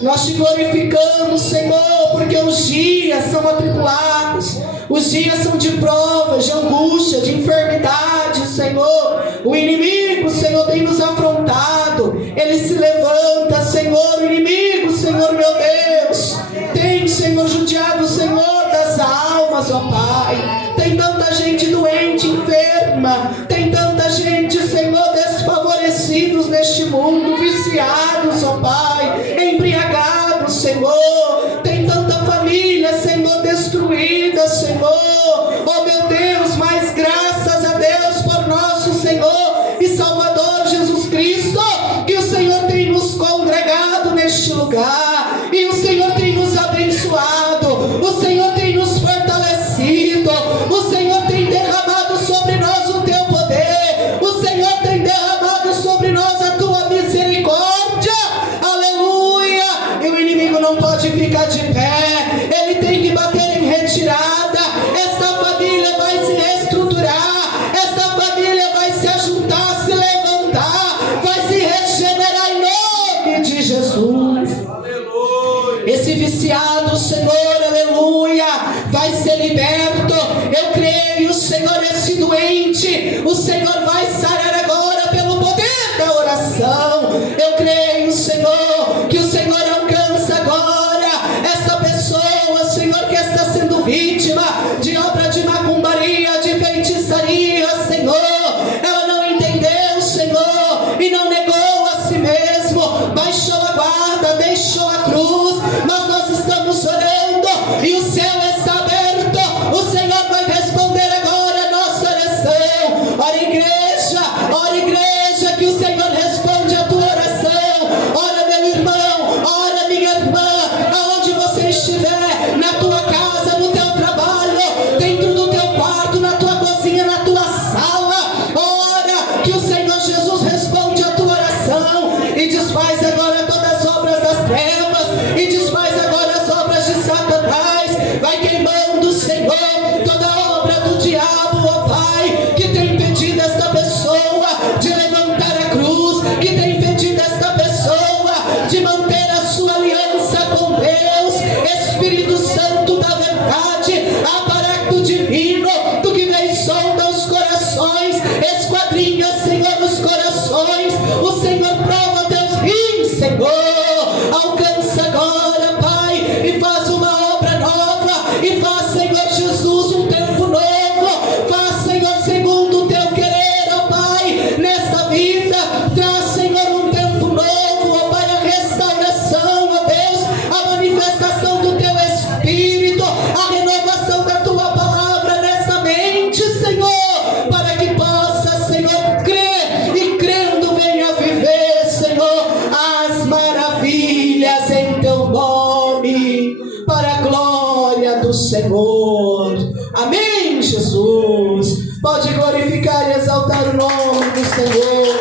Nós te glorificamos, Senhor, porque os dias são atribulados. Os dias são de provas, de angústia, de enfermidade, Senhor. O inimigo, Senhor, tem nos afrontado. Ele se levanta, Senhor. O inimigo, Senhor, meu Deus, tem, Senhor, judiado, Senhor, das almas, ó Pai. Tem tanta gente doente, enferma. Tem tanta gente, Senhor, desfavorecidos neste mundo, viciados, ó Pai, embriagados, Senhor. Tem tanta família, Senhor, destruída, Senhor. Oh, meu Deus, mas graças a Deus por nosso Senhor e Salvador Jesus Cristo, que o Senhor tem nos congregado neste lugar. E o Senhor tem nos abençoado. O Senhor tem nos fortalecido. O Senhor tem derramado sobre nós o teu poder. O Senhor tem derramado sobre nós a tua misericórdia. Aleluia. E o inimigo não pode ficar de pé. Ele tem que bater em retirada. Esta família vai se reestruturar. Esta família vai se ajuntar, se levantar, vai se regenerar em nome de Jesus. Esse viciado, Senhor, aleluia, vai ser liberto. Eu creio, Senhor, esse doente, o Senhor vai sarar agora pelo poder da oração. Eu creio, Senhor, que o Senhor alcança agora esta pessoa, Senhor, que está sendo vítima de obra de macumbaria, de feitiçaria, Senhor. Ela não entendeu, Senhor, e não negou a si mesmo, baixou a guarda, deixou a cruz. Mas nós estamos orando estiver, na tua casa, no teu trabalho, dentro do teu quarto, na tua cozinha, na tua sala. Ora, que o Senhor Jesus responde a tua oração e desfaz agora todas as obras das trevas, e desfaz agora as obras de Satanás. Vai queimando, Senhor, toda obra do diabo, ó Pai, que tem impedido esta pessoa de levantar a cruz, que tem impedido esta pessoa de manter a sua aliança com Deus. Espírito Santo da verdade, aparato divino, tu que vem sonda os corações, esquadrinha, Senhor, os corações. O Senhor prova teus rins, Senhor. Alcança agora, Pai, e faz uma obra nova, e faz, Senhor Jesus, um tempo novo. Faz, Senhor, segundo o teu querer, ó Pai, nesta vida. Traz, Senhor, um tempo novo, ó Pai, a restauração, ó Deus, a manifestação do teu Espírito, a renovação da tua palavra nesta mente, Senhor, para que possa, Senhor, crer, e crendo venha viver, Senhor, as maravilhas em teu nome, para a glória do Senhor. Amém, Jesus. Pode glorificar e exaltar o nome do Senhor.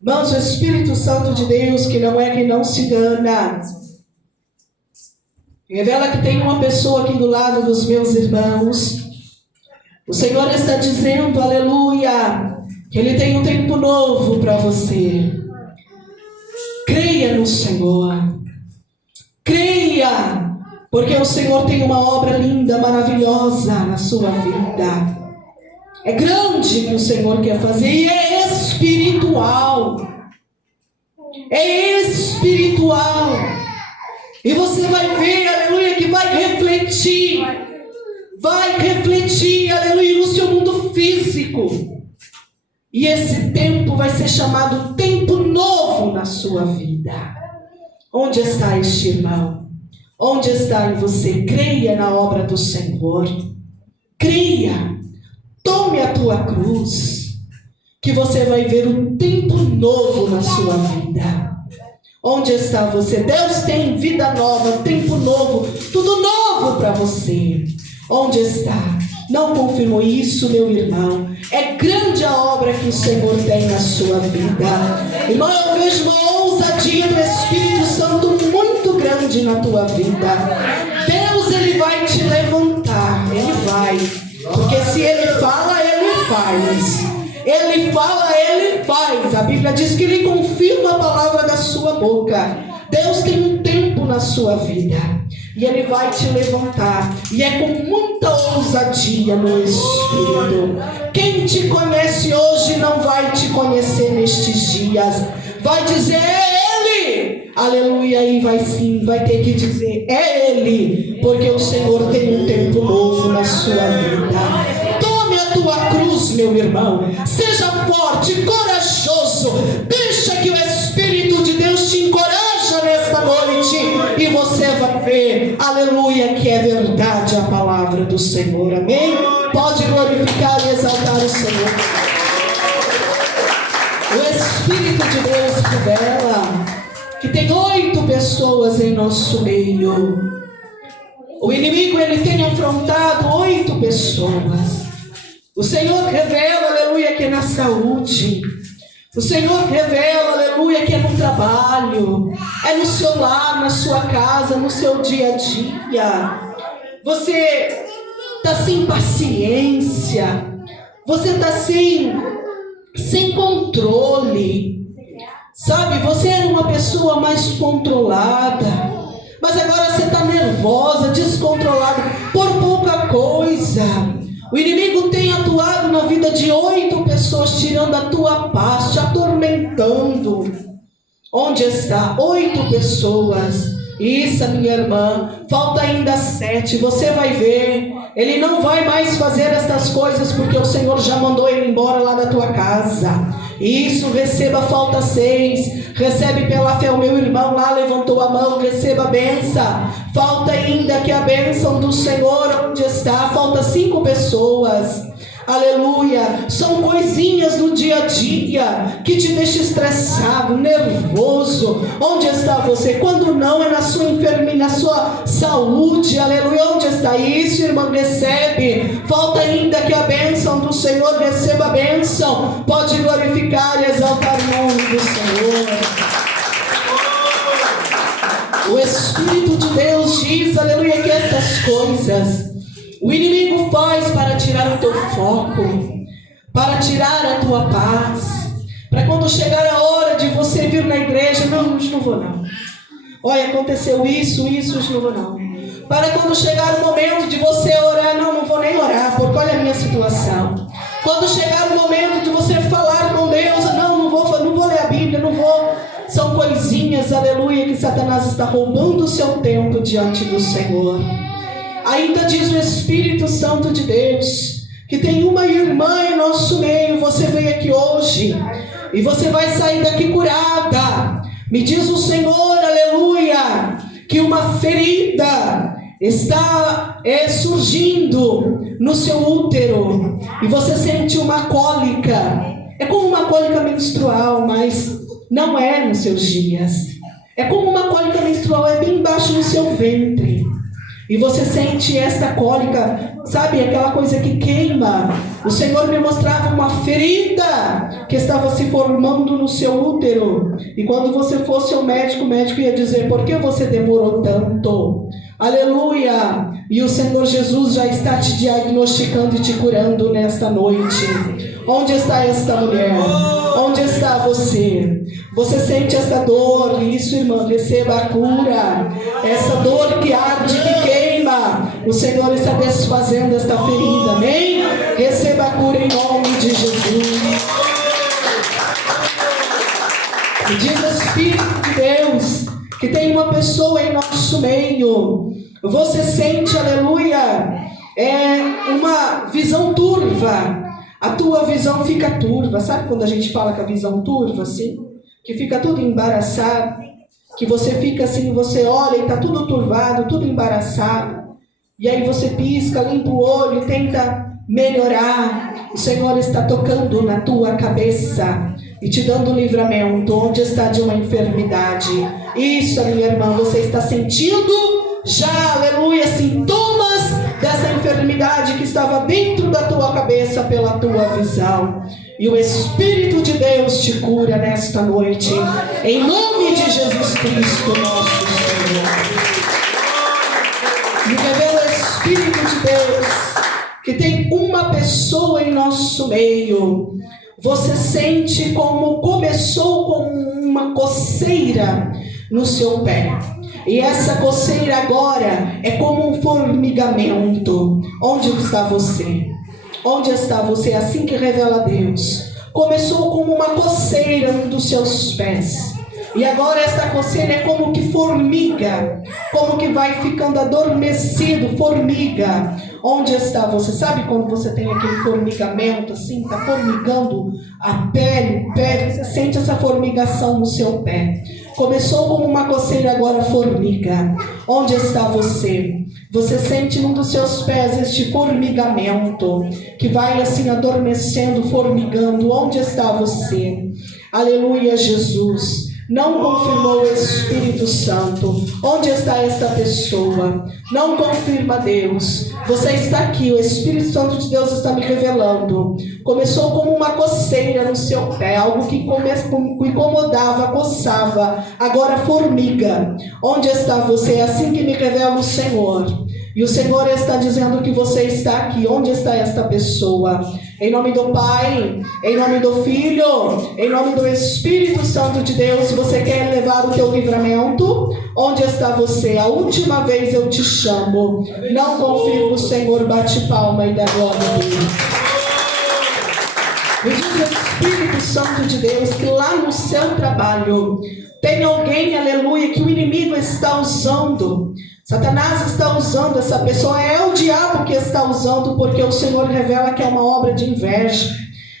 Irmãos, o Espírito Santo de Deus, que não é que não se engana, revela que tem uma pessoa aqui do lado dos meus irmãos. O Senhor está dizendo, aleluia, que Ele tem um tempo novo para você. Creia no Senhor. Creia, porque o Senhor tem uma obra linda, maravilhosa na sua vida. É grande que o Senhor quer fazer, e é espiritual. É espiritual. E você vai ver, aleluia, que vai refletir, aleluia, no seu mundo físico. E esse tempo vai ser chamado tempo novo na sua vida. Onde está este irmão? Onde está em você? Creia na obra do Senhor. Creia. Tome a tua cruz, que você vai ver um tempo novo na sua vida. Onde está você? Deus tem vida nova, tempo novo, tudo novo para você. Onde está? Não confirmou isso, meu irmão? É grande a obra que o Senhor tem na sua vida. Irmão, eu vejo uma ousadia do Espírito Santo muito grande na tua vida. Deus, Ele vai te levantar, Ele vai. Porque se Ele fala, Ele faz. Ele fala, Ele faz. A Bíblia diz que Ele confirma a palavra da sua boca. Deus tem um tempo na sua vida, e Ele vai te levantar. E é com muita ousadia no Espírito. Quem te conhece hoje não vai te conhecer nestes dias. Vai dizer, é Ele. Aleluia. E vai ter que dizer, é Ele. Porque o Senhor tem um tempo novo na sua vida. Tome a tua cruz, meu irmão. Seja forte, corajoso. Deixa que o Espírito de Deus te encoraje nesta noite, e você vai ver, aleluia, que é verdade a palavra do Senhor. Amém? Pode glorificar e exaltar o Senhor. O Espírito de Deus revela que tem 8 pessoas em nosso meio. O inimigo, ele tem afrontado 8 pessoas. O Senhor revela, aleluia, que é na saúde. O Senhor revela, aleluia, que é no trabalho, é no seu lar, na sua casa, no seu dia a dia. Você está sem paciência, você está sem controle, sabe? Você era uma pessoa mais controlada, mas agora você está nervosa, descontrolada por pouca coisa. O inimigo tem atuado na vida de 8 pessoas, tirando a tua paz, te atormentando. Onde está? 8 pessoas. Isso, minha irmã. Falta ainda 7. Você vai ver. Ele não vai mais fazer estas coisas, porque o Senhor já mandou ele embora lá da tua casa. Isso, receba, falta 6. Recebe pela fé. O meu irmão lá levantou a mão, receba a bênção. Falta ainda que a bênção do Senhor, onde está? Falta 5 pessoas. Aleluia. São coisinhas do dia a dia que te deixam estressado, nervoso. Onde está você? Quando não, é na sua enfermidade, na sua saúde. Aleluia. Onde está isso, irmão? Recebe. Falta ainda que a bênção do Senhor, receba a bênção. Pode glorificar e exaltar o nome do Senhor. O Espírito de Deus diz, aleluia, que estas coisas o inimigo faz para tirar o teu foco, para tirar a tua paz, para quando chegar a hora de você vir na igreja, não, hoje não vou não. Olha, aconteceu isso, hoje não vou não. Para quando chegar o momento de você orar, não vou nem orar, porque olha a minha situação. Quando chegar o momento de você falar com Deus, não vou ler a Bíblia, não vou. São coisinhas, aleluia, que Satanás está roubando o seu tempo diante do Senhor. Ainda diz o Espírito Santo de Deus, que tem uma irmã em nosso meio. Você veio aqui hoje e você vai sair daqui curada. Me diz o Senhor, aleluia, que uma ferida está surgindo no seu útero e você sente uma cólica. É como uma cólica menstrual, mas não é nos seus dias. É como uma cólica menstrual, é bem embaixo no seu ventre. E você sente esta cólica, sabe, aquela coisa que queima. O Senhor me mostrava uma ferida que estava se formando no seu útero. E quando você fosse ao médico, o médico ia dizer, por que você demorou tanto? Aleluia! E o Senhor Jesus já está te diagnosticando e te curando nesta noite. Onde está esta mulher? Onde está você? Você sente essa dor? Isso, irmão, receba a cura. Essa dor que arde, que queima. O Senhor está desfazendo esta ferida, amém? Receba a cura em nome de Jesus. E diz o Espírito de Deus que tem uma pessoa em nosso meio. Você sente, aleluia, uma visão turva. A tua visão fica turva. Sabe quando a gente fala que a visão turva, assim? Que fica tudo embaraçado. Que você fica assim, você olha e está tudo turvado, tudo embaraçado. E aí você pisca, limpa o olho e tenta melhorar. O Senhor está tocando na tua cabeça e te dando livramento. Onde está de uma enfermidade? Isso, minha irmã, você está sentindo já, aleluia, sintomas dessa enfermidade que estava dentro da tua cabeça pela tua visão. E o Espírito de Deus te cura nesta noite, em nome de Jesus Cristo, nosso Senhor. Me revela o Espírito de Deus que tem uma pessoa em nosso meio. Você sente como começou com uma coceira no seu pé. E essa coceira agora é como um formigamento. Onde está você? Onde está você? Assim que revela Deus. Começou como uma coceira dos seus pés. E agora esta coceira é como que formiga. Como que vai ficando adormecido, formiga. Onde está você? Sabe quando você tem aquele formigamento assim, está formigando a pele, o pé, você sente essa formigação no seu pé. Começou como uma coceira, agora formiga. Onde está você? Você sente num dos seus pés este formigamento, que vai assim adormecendo, formigando. Onde está você? Aleluia, Jesus. Não confirmou o Espírito Santo. Onde está esta pessoa? Não confirma Deus. Você está aqui, o Espírito Santo de Deus está me revelando. Começou como uma coceira no seu pé, algo que incomodava, coçava. Agora formiga. Onde está você? É assim que me revela o Senhor. E o Senhor está dizendo que você está aqui. Onde está esta pessoa? Em nome do Pai, em nome do Filho, em nome do Espírito Santo de Deus. Se você quer levar o teu livramento, onde está você? A última vez eu te chamo. Não confirma o Senhor, bate palma e dá glória a Deus. Me diz o Espírito Santo de Deus que lá no seu trabalho tem alguém, aleluia, que o inimigo está usando. Satanás está usando essa pessoa, é o diabo que está usando, porque o Senhor revela que é uma obra de inveja.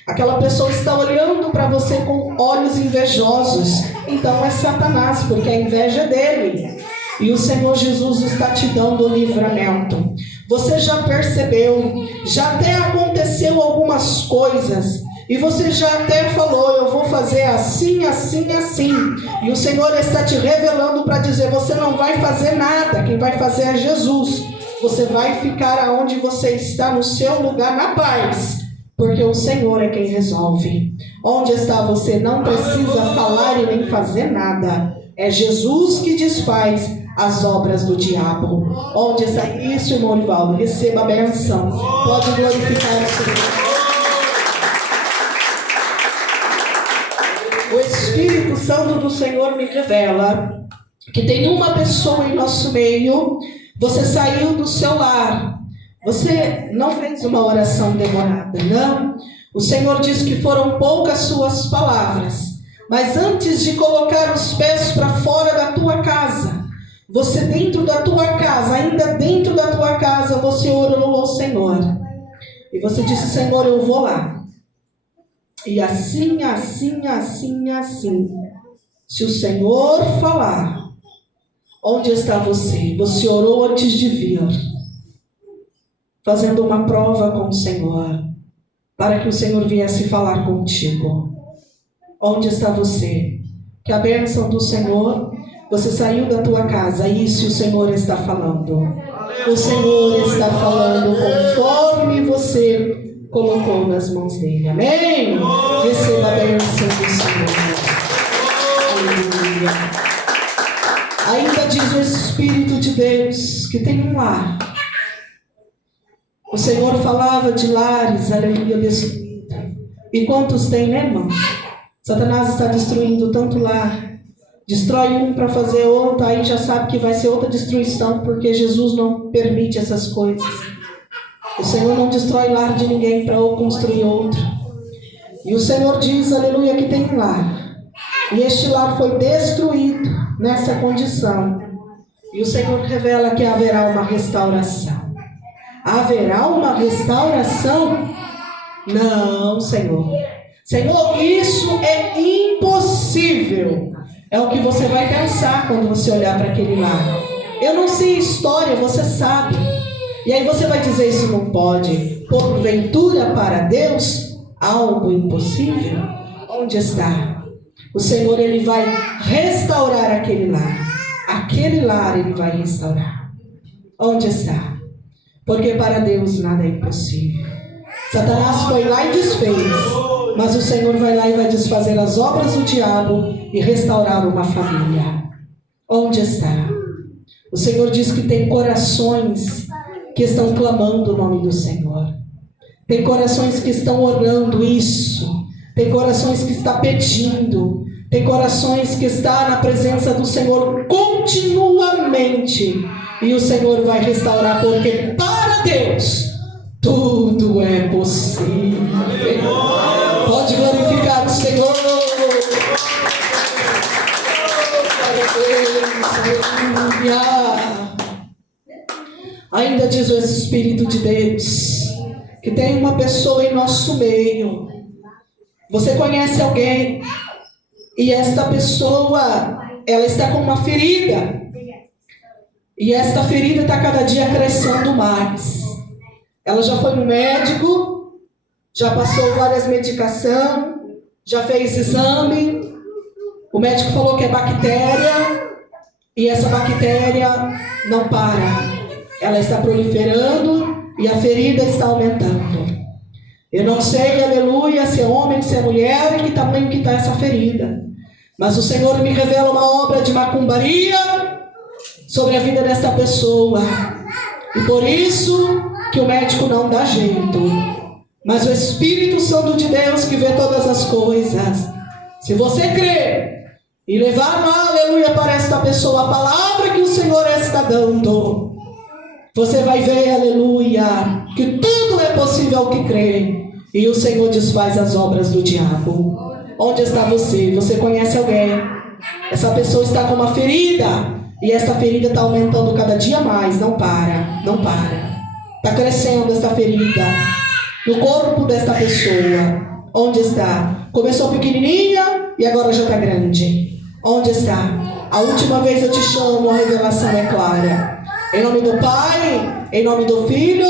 Aquela pessoa está olhando para você com olhos invejosos. Então é Satanás, porque a inveja é dele. E o Senhor Jesus está te dando o livramento. você já percebeu, já até aconteceu algumas coisas, e você já até falou, eu vou fazer assim, assim, assim. E o Senhor está te revelando para dizer, você não vai fazer nada, quem vai fazer é Jesus. Você vai ficar aonde você está, no seu lugar, na paz, porque o Senhor é quem resolve. Onde está você? Não precisa falar e nem fazer nada. É Jesus que desfaz as obras do diabo. Onde está isso, irmão Orivaldo? Receba a benção. Pode glorificar o Senhor. O Espírito Santo do Senhor me revela que tem uma pessoa em nosso meio. Você saiu do seu lar. Você não fez uma oração demorada, não. O Senhor diz que foram poucas suas palavras. Mas antes de colocar os pés para fora da tua casa, você dentro da tua casa, ainda dentro da tua casa, você orou ao Senhor. E você disse, Senhor, eu vou lá. E assim, assim, assim, assim. Se o Senhor falar, onde está você? Você orou antes de vir, fazendo uma prova com o Senhor, para que o Senhor viesse falar contigo. Onde está você? Que a bênção do Senhor, você saiu da tua casa, isso o Senhor está falando. O Senhor está falando conforme você colocou nas mãos dele. Amém? Receba a bênção do Senhor. Aleluia. Ainda diz o Espírito de Deus que tem um lar. O Senhor falava de lares, aleluia, destruído. E quantos tem, né, irmão? Satanás está destruindo tanto lar. Destrói um para fazer outro, aí já sabe que vai ser outra destruição, porque Jesus não permite essas coisas. O Senhor não destrói lar de ninguém para construir outro. E o Senhor diz, aleluia, que tem um lar. E este lar foi destruído nessa condição. E o Senhor revela que haverá uma restauração. Haverá uma restauração? Não, Senhor. Senhor, isso é impossível. É o que você vai pensar quando você olhar para aquele lar. Eu não sei história, você sabe. E aí você vai dizer, isso não pode. Porventura para Deus, algo impossível? Onde está? O Senhor, Ele vai restaurar aquele lar. Aquele lar Ele vai restaurar. Onde está? Porque para Deus nada é impossível. Satanás foi lá e desfez. Mas o Senhor vai lá e vai desfazer as obras do diabo e restaurar uma família. Onde está? O Senhor diz que tem corações que estão clamando o nome do Senhor. Tem corações que estão orando isso. Tem corações que estão pedindo. Tem corações que estão na presença do Senhor continuamente. E o Senhor vai restaurar, porque para Deus tudo é possível. Pode glorificar o Senhor. Ainda diz o Espírito de Deus que tem uma pessoa em nosso meio. Você conhece alguém e esta pessoa, ela está com uma ferida. E esta ferida está cada dia crescendo mais. Ela já foi no médico, já passou várias medicações, já fez exame. O médico falou que é bactéria, e essa bactéria não para. Ela está proliferando e a ferida está aumentando. Eu não sei, aleluia, se é homem, se é mulher, e que tamanho que está essa ferida. Mas o Senhor me revela uma obra de macumbaria sobre a vida desta pessoa. E por isso que o médico não dá jeito. Mas o Espírito Santo de Deus que vê todas as coisas, se você crer e levar uma aleluia para esta pessoa, a palavra que o Senhor está dando, você vai ver, aleluia, que tudo é possível ao que crê. E o Senhor desfaz as obras do diabo. Onde está você? Você conhece alguém? Essa pessoa está com uma ferida. E esta ferida está aumentando cada dia mais. Não para, não para. Está crescendo esta ferida no corpo desta pessoa. Onde está? Começou pequenininha e agora já está grande. Onde está? A última vez eu te chamo, a revelação é clara. Em nome do Pai, Em nome do Filho.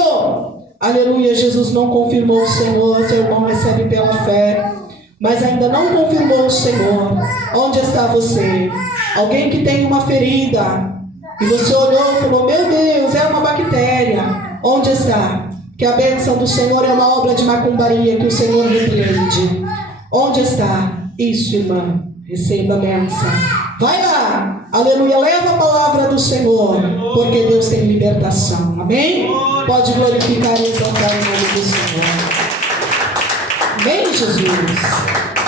Aleluia. Jesus não confirmou o Senhor. Seu irmão recebe pela fé, mas ainda não confirmou o Senhor. Onde está você? Alguém que tem uma ferida e você olhou e falou: meu Deus, é uma bactéria. Onde está? Que a bênção do Senhor é uma obra de macumbaria que o Senhor repreende. Onde está? Isso, irmã. Receba a bênção. Vai lá. Aleluia. Leva a palavra do Senhor, porque Deus tem libertação. Amém? Pode glorificar e exaltar o nome do Senhor. Amém, Jesus?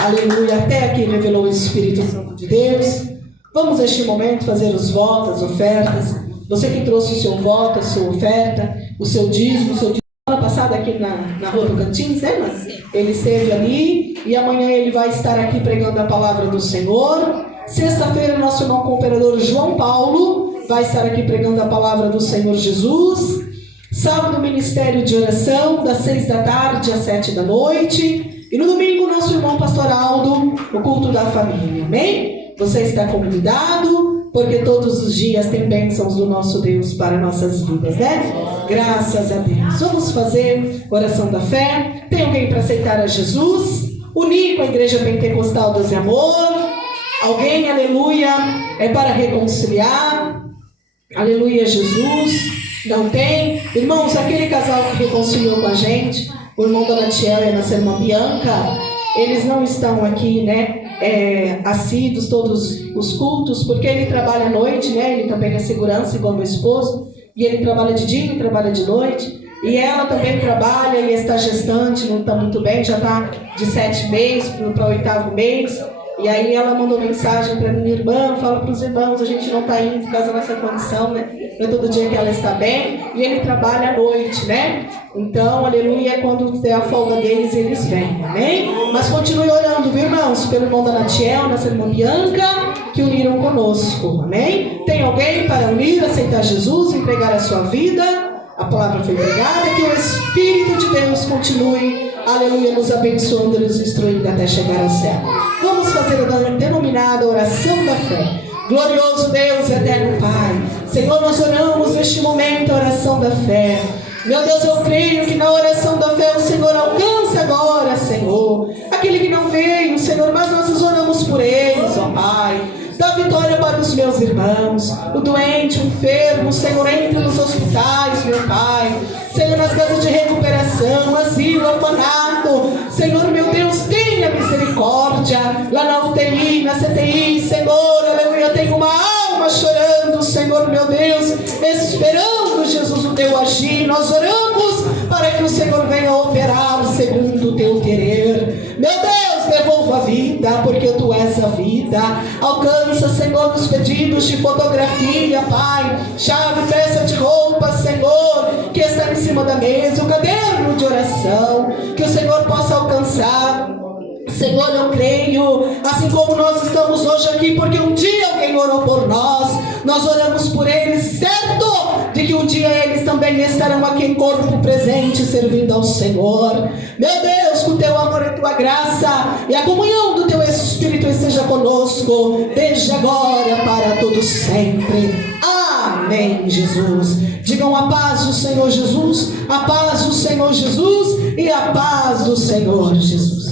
Aleluia. Até aqui revelou o Espírito Santo de Deus. Vamos neste momento fazer os votos, as ofertas. Você que trouxe o seu voto, a sua oferta, o seu dízimo, semana passada aqui na Rua do Cantins, né, mas ele esteve ali e amanhã ele vai estar aqui pregando a palavra do Senhor. Sexta-feira, nosso irmão cooperador João Paulo vai estar aqui pregando a palavra do Senhor Jesus. Sábado, ministério de oração, das 6 da tarde às 7 da noite. E no domingo, nosso irmão pastor Aldo, o culto da família. Amém? Você está convidado, porque todos os dias tem bênçãos do nosso Deus para nossas vidas, né? Graças a Deus. Vamos fazer oração da fé. Tem alguém para aceitar a Jesus? Unir com a Igreja Pentecostal Deus e Amor? Alguém, aleluia, é para reconciliar? Aleluia, Jesus. Não tem? Irmãos, aquele casal que reconciliou com a gente, o irmão Dona Tiel e a nossa irmã Bianca, eles não estão aqui, né, assíduos todos os cultos, porque ele trabalha à noite, né, ele também é segurança, igual meu esposo, e ele trabalha de dia e trabalha de noite, e ela também trabalha e está gestante, não está muito bem, já está de 7 meses para o 8º mês. E aí ela mandou mensagem para minha irmã, fala para os irmãos, a gente não está indo por causa dessa condição, né? Não é todo dia que ela está bem. E ele trabalha à noite, né? Então, aleluia, quando der a folga deles, eles vêm, amém? Mas continue orando, viu, irmãos? Pelo irmão da Natiel, nossa irmã Bianca, que uniram conosco, amém? Tem alguém para unir, aceitar Jesus, entregar a sua vida? A palavra foi pregada, que o Espírito de Deus continue, aleluia, nos abençoando e nos instruindo até chegar ao céu. Vamos fazer a denominada oração da fé. Glorioso Deus, eterno Pai, Senhor, nós oramos neste momento a oração da fé. Meu Deus, eu creio que na oração da fé o Senhor alcança agora, Senhor, aquele que não veio, Senhor, mas nós oramos por eles, ó Pai. Dá vitória para os meus irmãos, o doente, o enfermo, Senhor, entra nos hospitais, meu Pai, Senhor, nas casas de recuperação, asilo, orfanato, Senhor, meu Deus, tenha misericórdia, lá na UTI, na CTI, Senhor, aleluia, tem uma alma chorando, Senhor, meu Deus, esperando, Jesus, o teu agir. Nós oramos para que o Senhor venha operar segundo o teu querer. Meu Deus, devolva a vida, porque tu és a vida. Alcança, Senhor, os pedidos de fotografia, Pai, chave, peça de roupa, Senhor, que está em cima da mesa, o caderno de oração, que o Senhor possa alcançar. Senhor, eu creio, assim como nós estamos hoje aqui, porque um dia alguém orou por nós, nós oramos por eles, certo de que um dia eles também estarão aqui em corpo presente, servindo ao Senhor. Meu Deus, com o teu amor e tua graça, e a comunhão do teu Espírito esteja conosco, desde agora para todos sempre. Amém, Jesus. Digam a paz do Senhor Jesus, a paz do Senhor Jesus e a paz do Senhor Jesus.